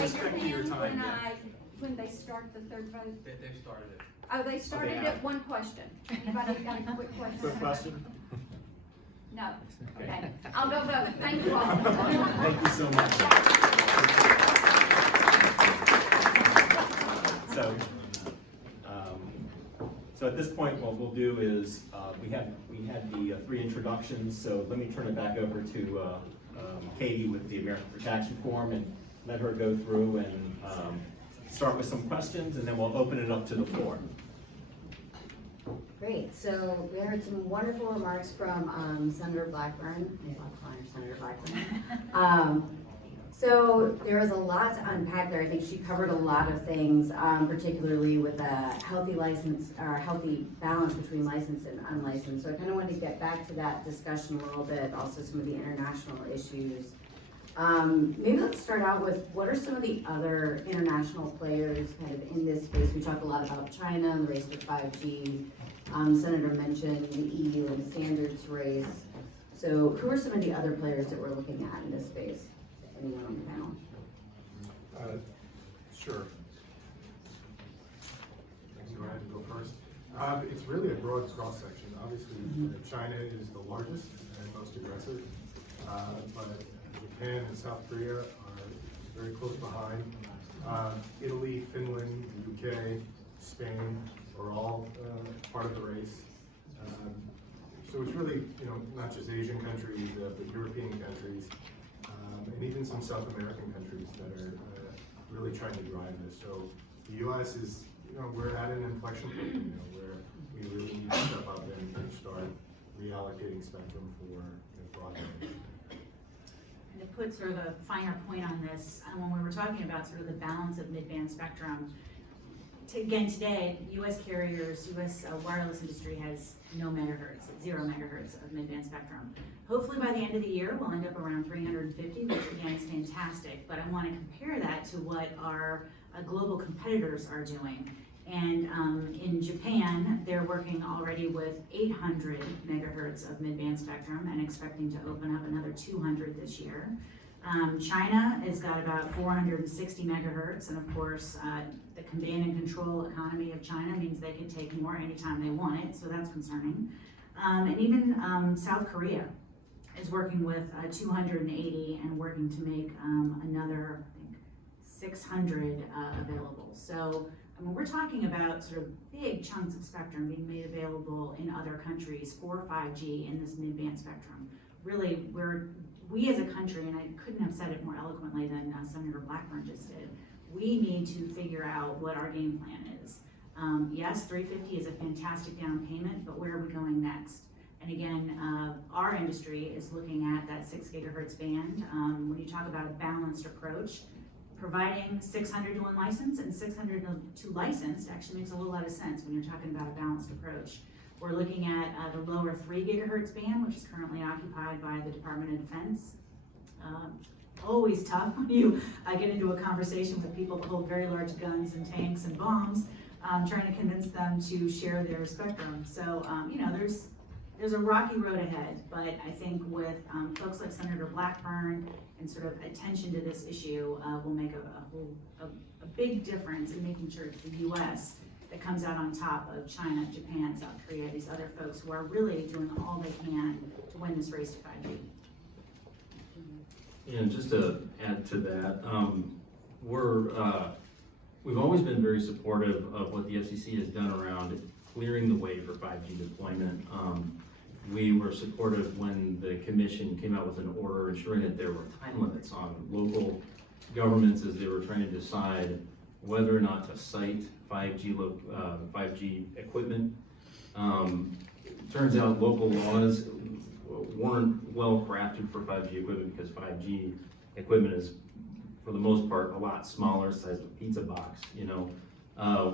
Respect your time, When they start the third vote? They started it. Oh, they started at one question. Anybody got a quick question? Quick question? No. Okay. I'll go vote. Thank you all. Thank you so much. So at this point, what we'll do is, we had the three introductions, so let me turn it back over to Katie with the American for Tax Reform, and let her go through and start with some questions, and then we'll open it up to the floor. Great, so we heard some wonderful remarks from Senator Blackburn. I love calling her Senator Blackburn. So there was a lot to unpack there. I think she covered a lot of things, particularly with a healthy license, or healthy balance between licensed and unlicensed. So I kind of wanted to get back to that discussion a little bit, also some of the international issues. Maybe let's start out with what are some of the other international players kind of in this space? We talked a lot about China and the race to 5G. Senator mentioned the EU and standards race. So who are some of the other players that we're looking at in this space? Anyone on the panel? Sure. I can go ahead and go first. It's really a broad cross-section. Obviously, China is the largest and most aggressive, but Japan and South Korea are very close behind. Italy, Finland, the UK, Spain are all part of the race. So it's really, not just Asian countries, but European countries, and even some South American countries that are really trying to drive this. So the U.S. is, we're at an inflection point, where we really need to step up and start reallocating spectrum for broadband. And to put sort of a finer point on this, when we were talking about sort of the balance of mid-band spectrum, again today, U.S. carriers, U.S. Wireless industry has no megahertz, 0 megahertz of mid-band spectrum. Hopefully by the end of the year, we'll end up around 350, which again is fantastic, but I want to compare that to what our global competitors are doing. And in Japan, they're working already with 800 megahertz of mid-band spectrum and expecting to open up another 200 this year. China has got about 460 megahertz, and of course, the command and control economy of China means they can take more anytime they want it, so that's concerning. And even South Korea is working with 280 and working to make another, I think, 600 available. So, I mean, we're talking about sort of big chunks of spectrum being made available in other countries for 5G in this mid-band spectrum. Really, we as a country, and I couldn't have said it more eloquently than Senator Blackburn just did, we need to figure out what our game plan is. Yes, 350 is a fantastic down payment, but where are we going next? And again, our industry is looking at that 6 gigahertz band. When you talk about a balanced approach, providing 600 to unlicensed and 600 to licensed actually makes a whole lot of sense when you're talking about a balanced approach. We're looking at the lower 3 gigahertz band, which is currently occupied by the Department of Defense. Always tough when you get into a conversation with people that hold very large guns and tanks and bombs, trying to convince them to share their spectrum. So, you know, there's a rocky road ahead, but I think with folks like Senator Blackburn and sort of attention to this issue will make a big difference in making sure it's the U.S. that comes out on top of China, Japan, South Korea, these other folks who are really doing all they can to win this race to 5G. And just to add to that, we've always been very supportive of what the FCC has done around clearing the way for 5G deployment. We were supportive when the commission came out with an order ensuring that there were time limits on local governments as they were trying to decide whether or not to site 5G equipment. Turns out local laws weren't well crafted for 5G equipment because 5G equipment is, for the most part, a lot smaller, size of a pizza box, you know.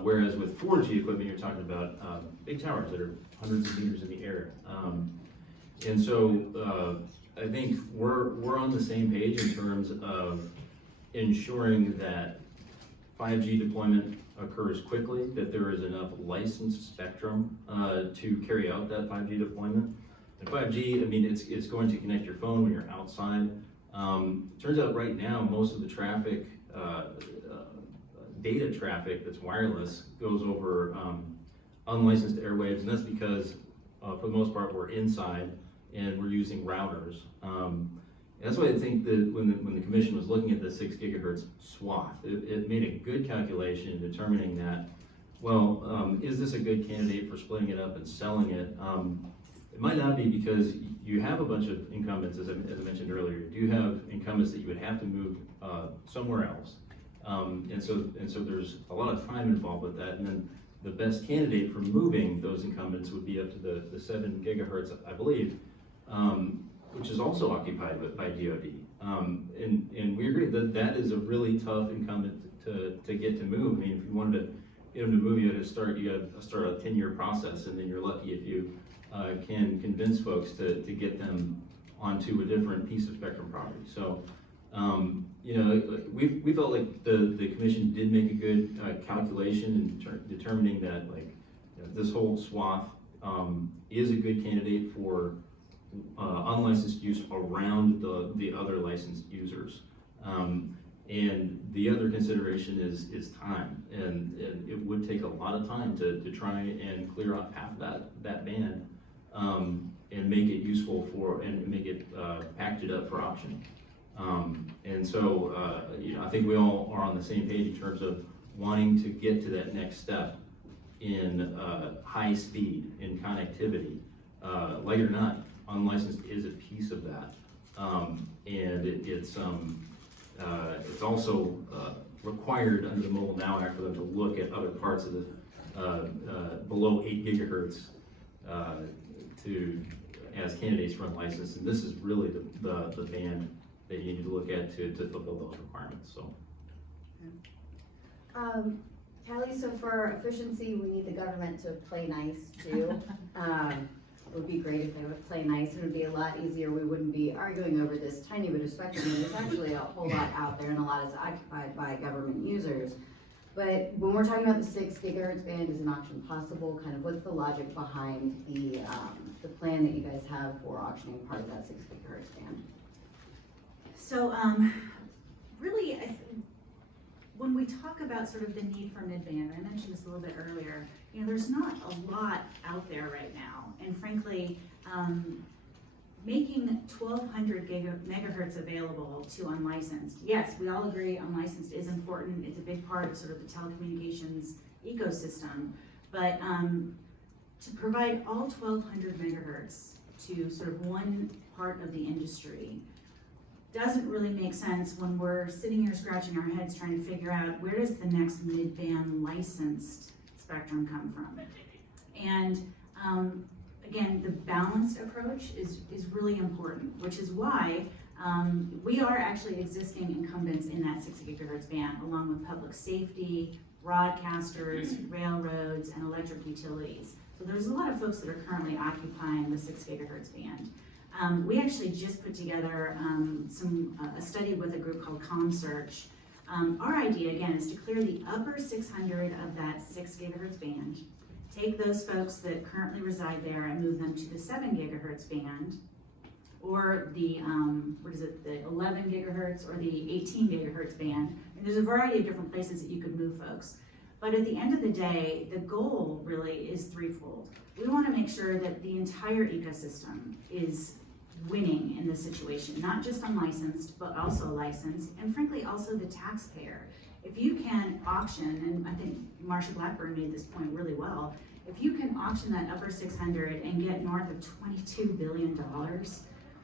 Whereas with 4G equipment, you're talking about big towers that are hundreds of meters in the air. And so I think we're on the same page in terms of ensuring that 5G deployment occurs quickly, that there is enough licensed spectrum to carry out that 5G deployment. And 5G, I mean, it's going to connect your phone when you're outside. Turns out right now, most of the traffic, data traffic that's wireless goes over unlicensed airwaves, and that's because for the most part we're inside and we're using routers. That's why I think that when the commission was looking at the 6 gigahertz swath, it made a good calculation in determining that, well, is this a good candidate for splitting it up and selling it? It might not be, because you have a bunch of incumbents, as I mentioned earlier. You do have incumbents that you would have to move somewhere else. And so there's a lot of time involved with that. And then the best candidate for moving those incumbents would be up to the 7 gigahertz, I believe, which is also occupied by DoD. And we agree that that is a really tough incumbent to get to move. I mean, if you wanted to get them to move, you got to start a 10-year process, and then you're lucky if you can convince folks to get them onto a different piece of spectrum property. So, you know, we felt like the commission did make a good calculation in determining that, like, you know, this whole swath is a good candidate for unlicensed use around the other licensed users. And the other consideration is time, and it would take a lot of time to try and clear off half that band and make it useful and make it package it up for auction. And so, you know, I think we all are on the same page in terms of wanting to get to that next step in high speed, in connectivity. Like it or not, unlicensed is a piece of that. And it's also required under the Mobile Now Act for them to look at other parts of the below 8 gigahertz as candidates for unlicensed, and this is really the band that you need to look at to fulfill those requirements. So, Callie, so for efficiency, we need the government to play nice too. It would be great if they would play nice. It would be a lot easier. We wouldn't be arguing over this tiny bit of spectrum. There's actually a whole lot out there, and a lot is occupied by government users. But when we're talking about the 6 gigahertz band, is an auction possible? Kind of what's the logic behind the plan that you guys have for auctioning part of that 6 gigahertz band? So really, when we talk about sort of the need for mid-band, I mentioned this a little bit earlier, you know, there's not a lot out there right now. And frankly, making 1200 megahertz available to unlicensed. Yes, we all agree unlicensed is important. It's a big part of sort of the telecommunications ecosystem. But to provide all 1200 megahertz to sort of one part of the industry doesn't really make sense when we're sitting here scratching our heads trying to figure out where does the next mid-band licensed spectrum come from. And again, the balanced approach is really important, which is why we are actually existing incumbents in that 6 gigahertz band, along with public safety, broadcasters, railroads, and electric utilities. So there's a lot of folks that are currently occupying the 6 gigahertz band. We actually just put together a study with a group called ComSearch. Our idea, again, is to clear the upper 600 of that 6 gigahertz band, take those folks that currently reside there and move them to the 7 gigahertz band, or the, the 11 gigahertz or the 18 gigahertz band. And there's a variety of different places that you could move folks. But at the end of the day, the goal really is threefold. We want to make sure that the entire ecosystem is winning in this situation, not just unlicensed, but also licensed, and frankly, also the taxpayer. If you can auction, and I think Marsha Blackburn made this point really well, if you can auction that upper 600 and get north of $22 billion,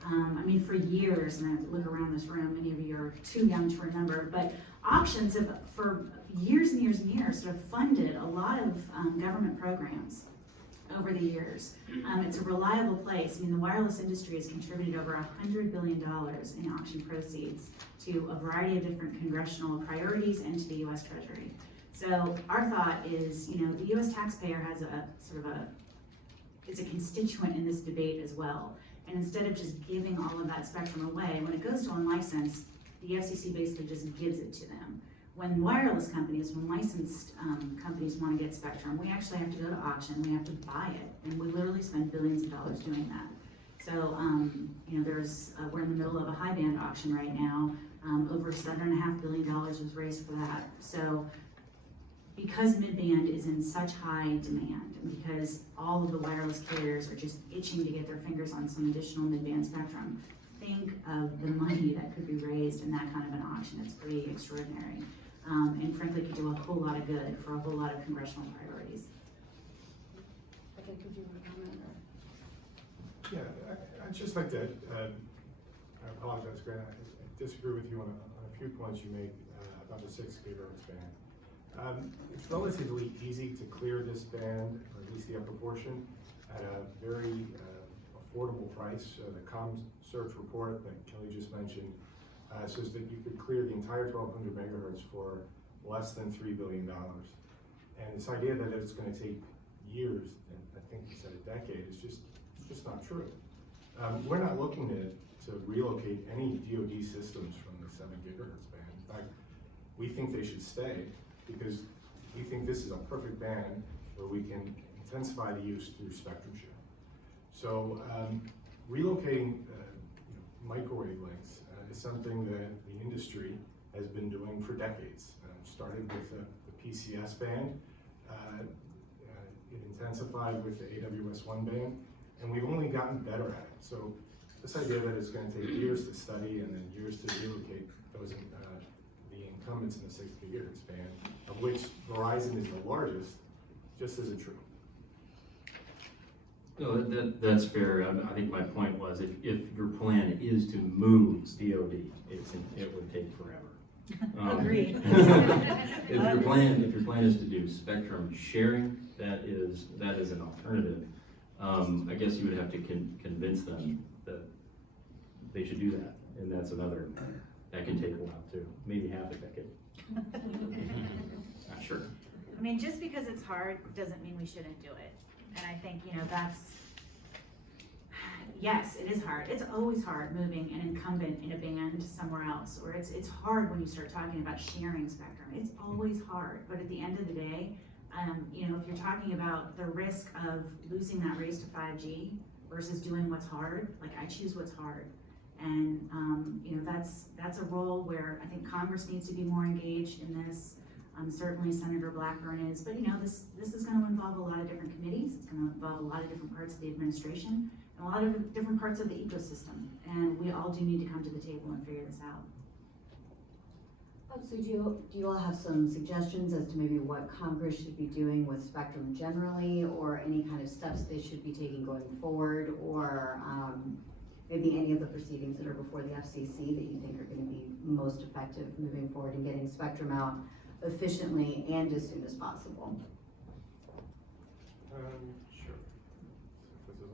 I mean, for years, and I look around this room, many of you are too young to remember, but auctions have, for years and years and years, sort of funded a lot of government programs over the years. It's a reliable place. I mean, the wireless industry has contributed over $100 billion in auction proceeds to a variety of different congressional priorities and to the U.S. Treasury. So our thought is, you know, the U.S. taxpayer has is a constituent in this debate as well. And instead of just giving all of that spectrum away, when it goes to unlicensed, the FCC basically just gives it to them. When wireless companies, when licensed companies want to get spectrum, we actually have to go to auction, we have to buy it, and we literally spend billions of dollars doing that. So, you know, we're in the middle of a high band auction right now. Over $7.5 billion was raised for that. So, because mid-band is in such high demand, and because all of the wireless carriers are just itching to get their fingers on some additional mid-band spectrum, think of the money that could be raised in that kind of an auction. It's pretty extraordinary. And frankly, could do a whole lot of good for a whole lot of congressional priorities. Okay, could you comment? Yeah, I'd just like to, I apologize, Grant, I disagree with you on a few points you made about the 6 gigahertz band. It's relatively easy to clear this band, or at least the upper portion, at a very affordable price. The ComSearch report that Kelly just mentioned says that you could clear the entire 1200 megahertz for less than $3 billion. And this idea that it's going to take years, and I think you said a decade, is just not true. We're not looking to relocate any DoD systems from the 7 gigahertz band. In fact, we think they should stay because we think this is a perfect band where we can intensify the use through spectrum share. So relocating microwave links is something that the industry has been doing for decades. Started with the PCS band, it intensified with the AWS-1 band, and we've only gotten better at it. So this idea that it's going to take years to study and then years to relocate those the incumbents in the 6 gigahertz band, of which Verizon is the largest, just isn't true. No, that's fair. I think my point was if your plan is to move DoD, it would take forever. Agreed. If your plan is to do spectrum sharing, that is an alternative. I guess you would have to convince them that they should do that, and that's another. That can take a while too, maybe half a decade. Sure. I mean, just because it's hard doesn't mean we shouldn't do it. And I think, you know, yes, it is hard. It's always hard moving an incumbent in a band to somewhere else, or it's hard when you start talking about sharing spectrum. It's always hard, but at the end of the day, you know, if you're talking about the risk of losing that race to 5G versus doing what's hard, like I choose what's hard. And, you know, that's a role where I think Congress needs to be more engaged in this. Certainly Senator Blackburn is, but you know, this is going to involve a lot of different committees. It's going to involve a lot of different parts of the administration. And a lot of different parts of the ecosystem, and we all do need to come to the table and figure this out. So do you all have some suggestions as to maybe what Congress should be doing with spectrum generally, or any kind of steps they should be taking going forward, or maybe any of the proceedings that are before the FCC that you think are going to be most effective moving forward and getting spectrum out efficiently and as soon as possible? Sure. If this is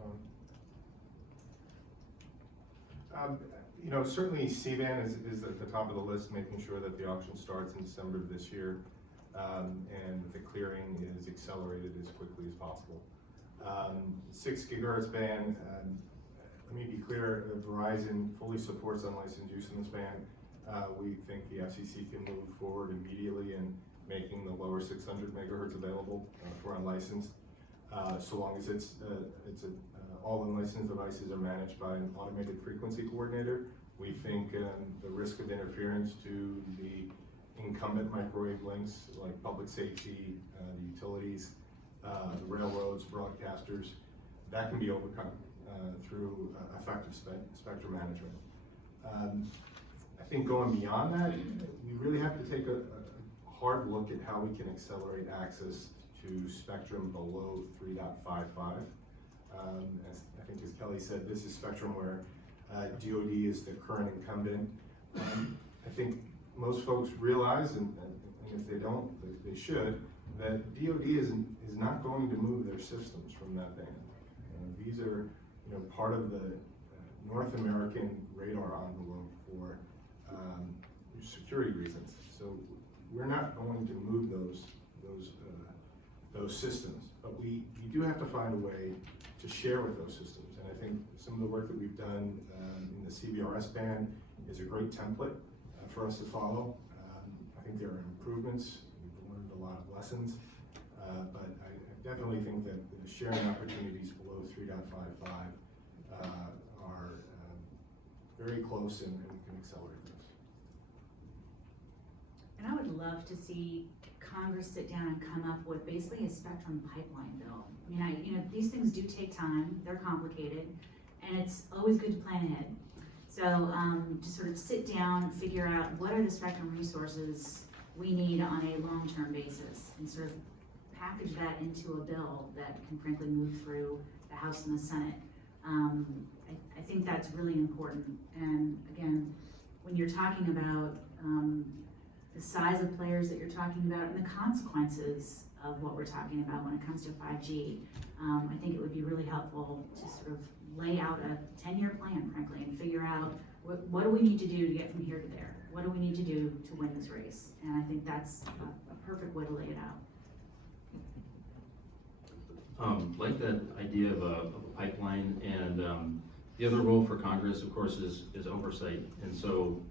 on. You know, certainly C-band is at the top of the list, making sure that the auction starts in December of this year, and the clearing is accelerated as quickly as possible. 6 gigahertz band, let me be clear, Verizon fully supports unlicensed use in this band. We think the FCC can move forward immediately in making the lower 600 megahertz available for unlicensed, so long as all unlicensed devices are managed by an automated frequency coordinator. We think the risk of interference to the incumbent microwave links like public safety, the utilities, the railroads, broadcasters, that can be overcome through effective spectrum management. I think going beyond that, we really have to take a hard look at how we can accelerate access to spectrum below 3.55. I think as Kelly said, this is spectrum where DoD is the current incumbent. I think most folks realize, and if they don't, they should, that DoD is not going to move their systems from that band. These are, part of the North American radar envelope for security reasons. So we're not going to move those systems, but we do have to find a way to share with those systems. And I think some of the work that we've done in the CBRS band is a great template for us to follow. I think there are improvements. We've learned a lot of lessons, but I definitely think that the sharing opportunities below 3.55 are very close and can accelerate this. And I would love to see Congress sit down and come up with basically a spectrum pipeline bill. I mean, these things do take time, they're complicated, and it's always good to plan ahead. So to sort of sit down and figure out what are the spectrum resources we need on a long-term basis, and sort of package that into a bill that can frankly move through the House and the Senate. I think that's really important. And again, when you're talking about the size of players that you're talking about and the consequences of what we're talking about when it comes to 5G, I think it would be really helpful to sort of lay out a 10-year plan, frankly, and figure out what do we need to do to get from here to there? What do we need to do to win this race? And I think that's a perfect way to lay it out. Like that idea of a pipeline, and the other role for Congress, of course, is oversight. And so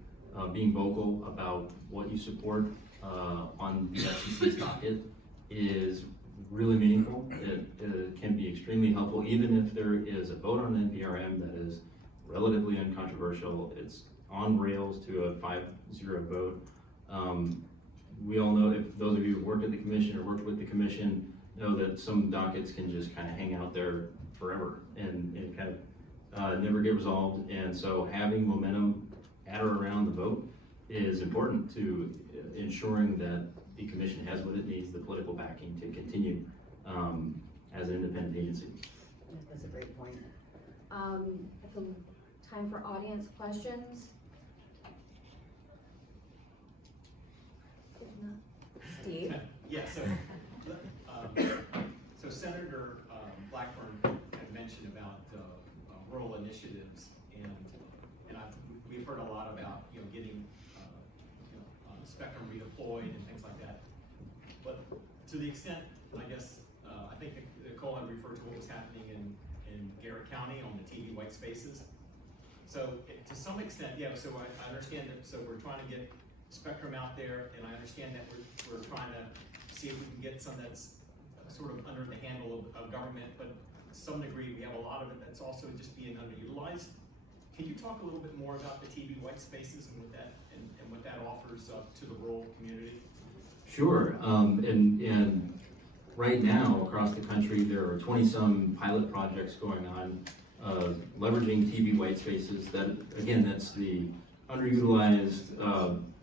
being vocal about what you support on the FCC's docket is really meaningful. It can be extremely helpful, even if there is a vote on NPRM that is relatively uncontroversial. It's on rails to a 5-0 vote. We all know, if those of you who worked at the commission or worked with the commission, know that some dockets can just kind of hang out there forever and kind of never get resolved. And so having momentum at or around the vote is important to ensuring that the commission has what it needs, the political backing to continue as an independent agency. That's a great point. Time for audience questions. Steve? Yeah, so Senator Blackburn had mentioned about rural initiatives, and we've heard a lot about getting spectrum redeployed and things like that. But to the extent, I guess, I think Nicole had referred to what was happening in Garrett County on the TV white spaces. So to some extent, yeah, so I understand that, so we're trying to get spectrum out there, and I understand that we're trying to see if we can get some that's sort of under the handle of government, but to some degree we have a lot of it that's also just being underutilized. Can you talk a little bit more about the TV white spaces and what that offers to the rural community? Sure, and right now across the country there are 20-some pilot projects going on leveraging TV white spaces. That, again, that's the underutilized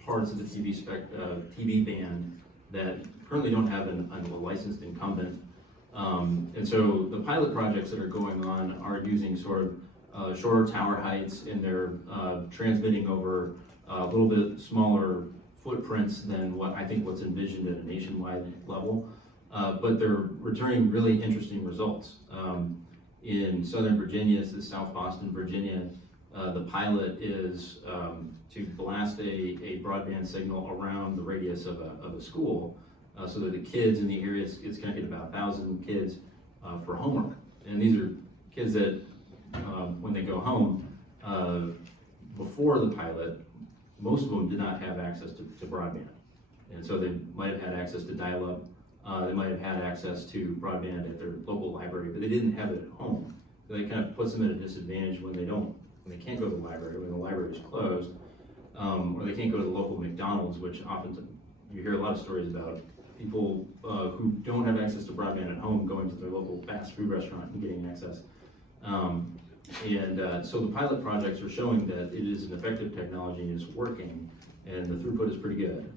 parts of the TV band that currently don't have a licensed incumbent. And so the pilot projects that are going on are using sort of shorter tower heights, and they're transmitting over a little bit smaller footprints than what's envisioned at a nationwide level. But they're returning really interesting results. In Southern Virginia, this is South Boston, Virginia, the pilot is to blast a broadband signal around the radius of a school, so that the kids in the area, it's connected about 1,000 kids for homework. And these are kids that, when they go home, before the pilot, most of them did not have access to broadband. And so they might have had access to dial-up, they might have had access to broadband at their local library, but they didn't have it at home. So that kind of puts them at a disadvantage when they can't go to the library, when the library is closed, or they can't go to the local McDonald's, which often you hear a lot of stories about people who don't have access to broadband at home going to their local fast food restaurant and getting access. So the pilot projects are showing that it is an effective technology and is working, and the throughput is pretty good.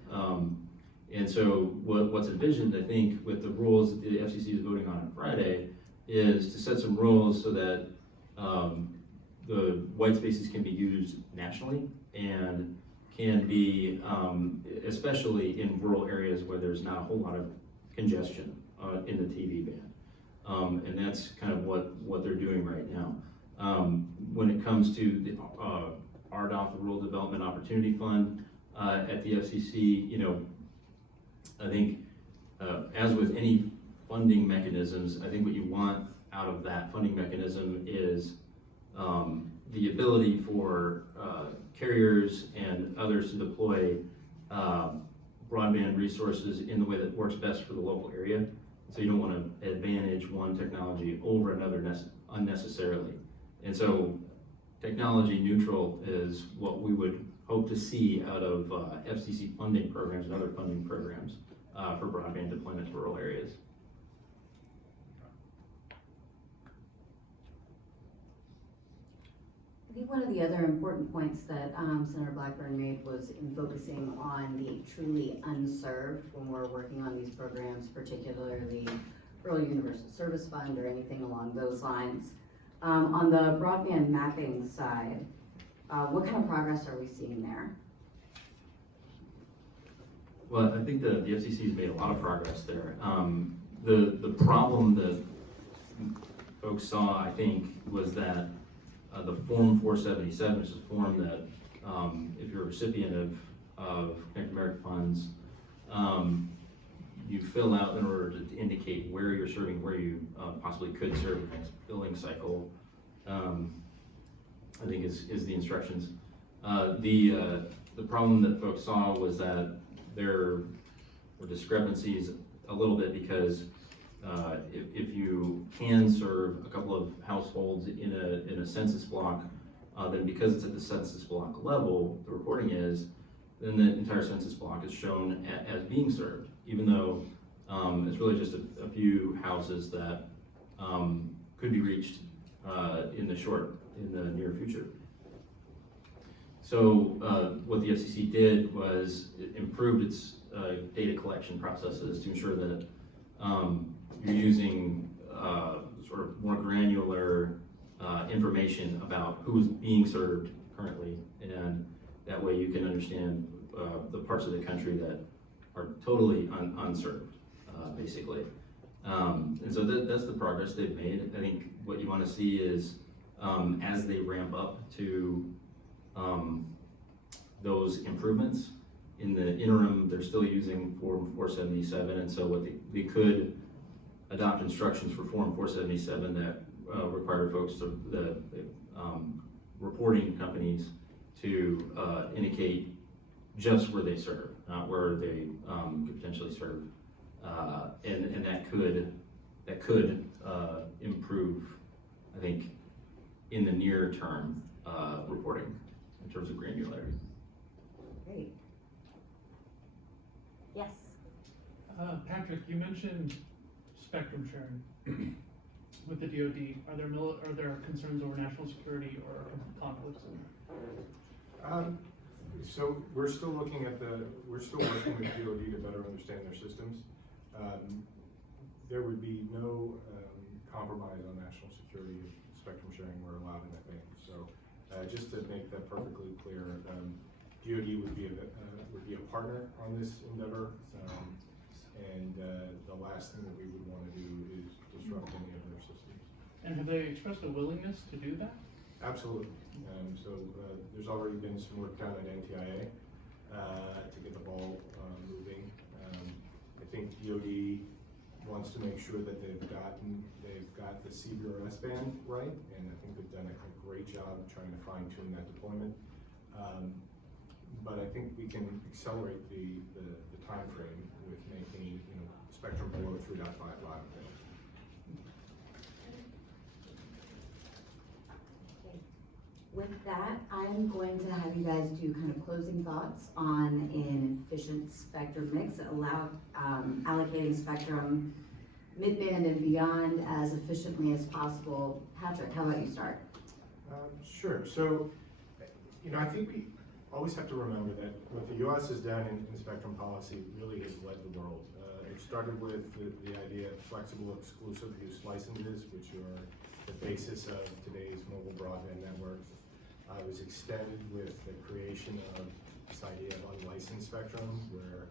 And so what's envisioned, I think, with the rules that the FCC is voting on Friday, is to set some rules so that the white spaces can be used nationally and can be, especially in rural areas where there's not a whole lot of congestion in the TV band. And that's kind of what they're doing right now. When it comes to the RDOF, the Rural Development Opportunity Fund, at the FCC, I think, as with any funding mechanisms, I think what you want out of that funding mechanism is the ability for carriers and others to deploy broadband resources in the way that works best for the local area. So you don't want to advantage one technology over another unnecessarily. And so technology neutral is what we would hope to see out of FCC funding programs and other funding programs for broadband deployment to rural areas. I think one of the other important points that Senator Blackburn made was in focusing on the truly unserved when we're working on these programs, particularly Rural Universal Service Fund or anything along those lines. On the broadband mapping side, what kind of progress are we seeing there? Well, I think the FCC has made a lot of progress there. The problem that folks saw, I think, was that the Form 477, which is a form that if you're a recipient of Connect America funds, you fill out in order to indicate where you're serving, where you possibly could serve the next billing cycle, I think is the instructions. The problem that folks saw was that there were discrepancies a little bit because if you can serve a couple of households in a census block, then because it's at the census block level, the reporting is, then the entire census block is shown as being served, even though it's really just a few houses that could be reached in the near future. So what the FCC did was it improved its data collection processes to ensure that you're using sort of more granular information about who's being served currently, and that way you can understand the parts of the country that are totally unserved, basically. And so that's the progress they've made. I think what you want to see is as they ramp up to those improvements, in the interim, they're still using Form 477, and so what they could adopt instructions for Form 477 that require folks to, the reporting companies to indicate just where they serve, not where they could potentially serve, and that could improve, I think, in the near term reporting in terms of granularity. Great. Yes. Patrick, you mentioned spectrum sharing. with the DoD? Are there concerns over national security or conflicts? So we're still working with DoD to better understand their systems. There would be no compromise on national security if spectrum sharing were allowed in that band. So just to make that perfectly clear, DoD would be a partner on this endeavor, and the last thing that we would want to do is disrupt any of their systems. And have they expressed a willingness to do that? Absolutely. There's already been some work done at NTIA to get the ball moving. I think DoD wants to make sure that they've got the CBRS band right, and I think they've done a great job trying to fine tune that deployment. But I think we can accelerate the time frame with making spectrum below 3.55 available. With that, I'm going to have you guys do kind of closing thoughts on an efficient spectrum mix, allocating spectrum mid-band and beyond as efficiently as possible. Patrick, how about you start? Sure. So, I think we always have to remember that what the U.S. has done in spectrum policy really has led the world. It started with the idea of flexible exclusive use licenses, which are the basis of today's mobile broadband networks. It was extended with the creation of this idea of unlicensed spectrum, where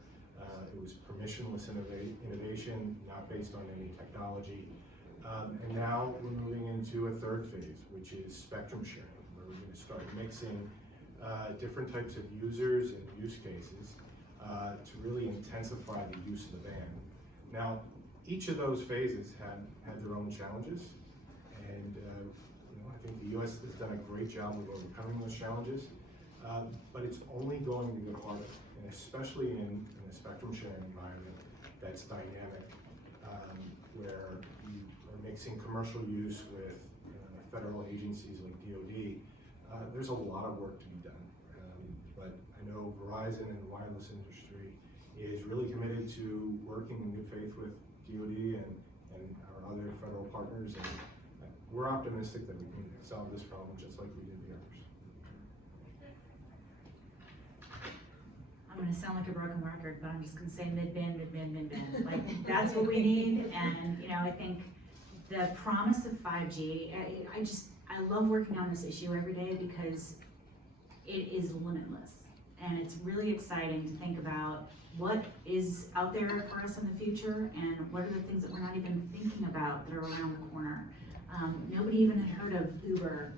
it was permissionless innovation, not based on any technology. And now we're moving into a third phase, which is spectrum sharing, where we're going to start mixing different types of users and use cases to really intensify the use of the band. Now, each of those phases had their own challenges, and I think the U.S. has done a great job of overcoming those challenges, but it's only going to get harder, and especially in a spectrum sharing environment that's dynamic, where you are mixing commercial use with federal agencies like DoD. There's a lot of work to be done, but I know Verizon and the wireless industry is really committed to working in good faith with DoD and our other federal partners, and we're optimistic that we can solve this problem just like we did the others. I'm gonna sound like a broken record, but I'm just gonna say mid-band. Like, that's what we need, and, I think the promise of 5G, I love working on this issue every day because it is limitless. And it's really exciting to think about what is out there for us in the future and what are the things that we're not even thinking about that are around the corner. Nobody even had heard of Uber,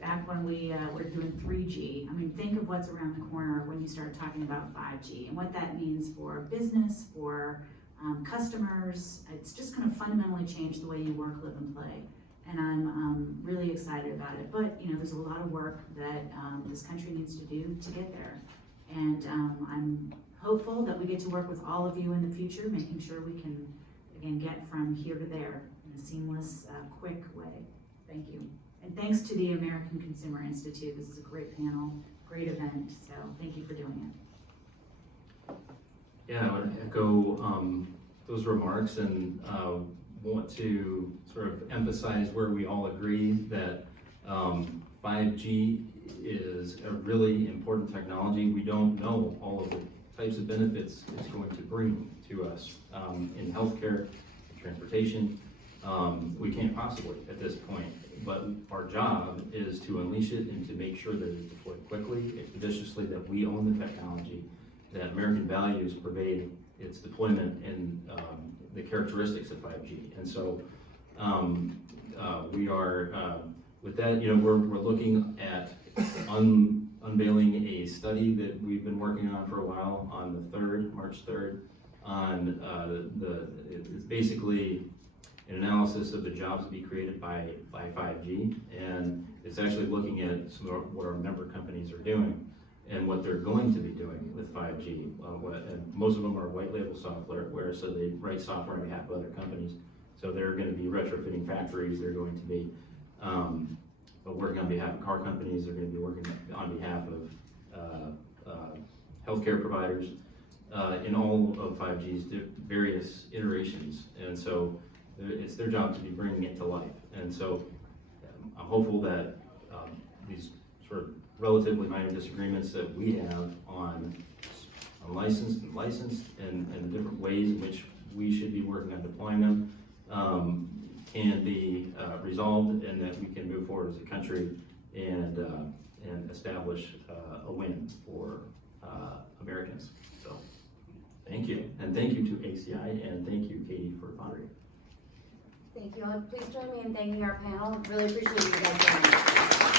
back when we were doing 3G. I mean, think of what's around the corner when you start talking about 5G and what that means for business, for customers. It's just gonna fundamentally change the way you work, live, and play. And I'm really excited about it. But, there's a lot of work that this country needs to do to get there. And I'm hopeful that we get to work with all of you in the future, making sure we can, again, get from here to there in a seamless, quick way. Thank you. And thanks to the American Consumer Institute. This is a great panel, great event, so thank you for doing it. Yeah, I would echo those remarks and want to sort of emphasize where we all agree that 5G is a really important technology. We don't know all of the types of benefits it's going to bring to us in healthcare, transportation. We can't possibly at this point, but our job is to unleash it and to make sure that it's deployed quickly, expeditiously, that we own the technology, that American values pervade its deployment and the characteristics of 5G. And so we are, with that, we're looking at unveiling a study that we've been working on for a while on the 3rd, March 3rd, on it's basically an analysis of the jobs to be created by 5G, and it's actually looking at some of what our member companies are doing and what they're going to be doing with 5G. And most of them are white label software, so they write software on behalf of other companies. So they're going to be retrofitting factories, they're going to be working on behalf of car companies, they're going to be working on behalf of healthcare providers in all of 5G's various iterations. And so It's their job to be bringing it to life. And so I'm hopeful that these sort of relatively minor disagreements that we have on unlicensed and licensed and the different ways in which we should be working on deploying them can be resolved, and that we can move forward as a country and establish a win for Americans. So thank you, and thank you to ACI, and thank you, Katie, for moderating. Thank you all. Please join me in thanking our panel. Really appreciate you guys joining us.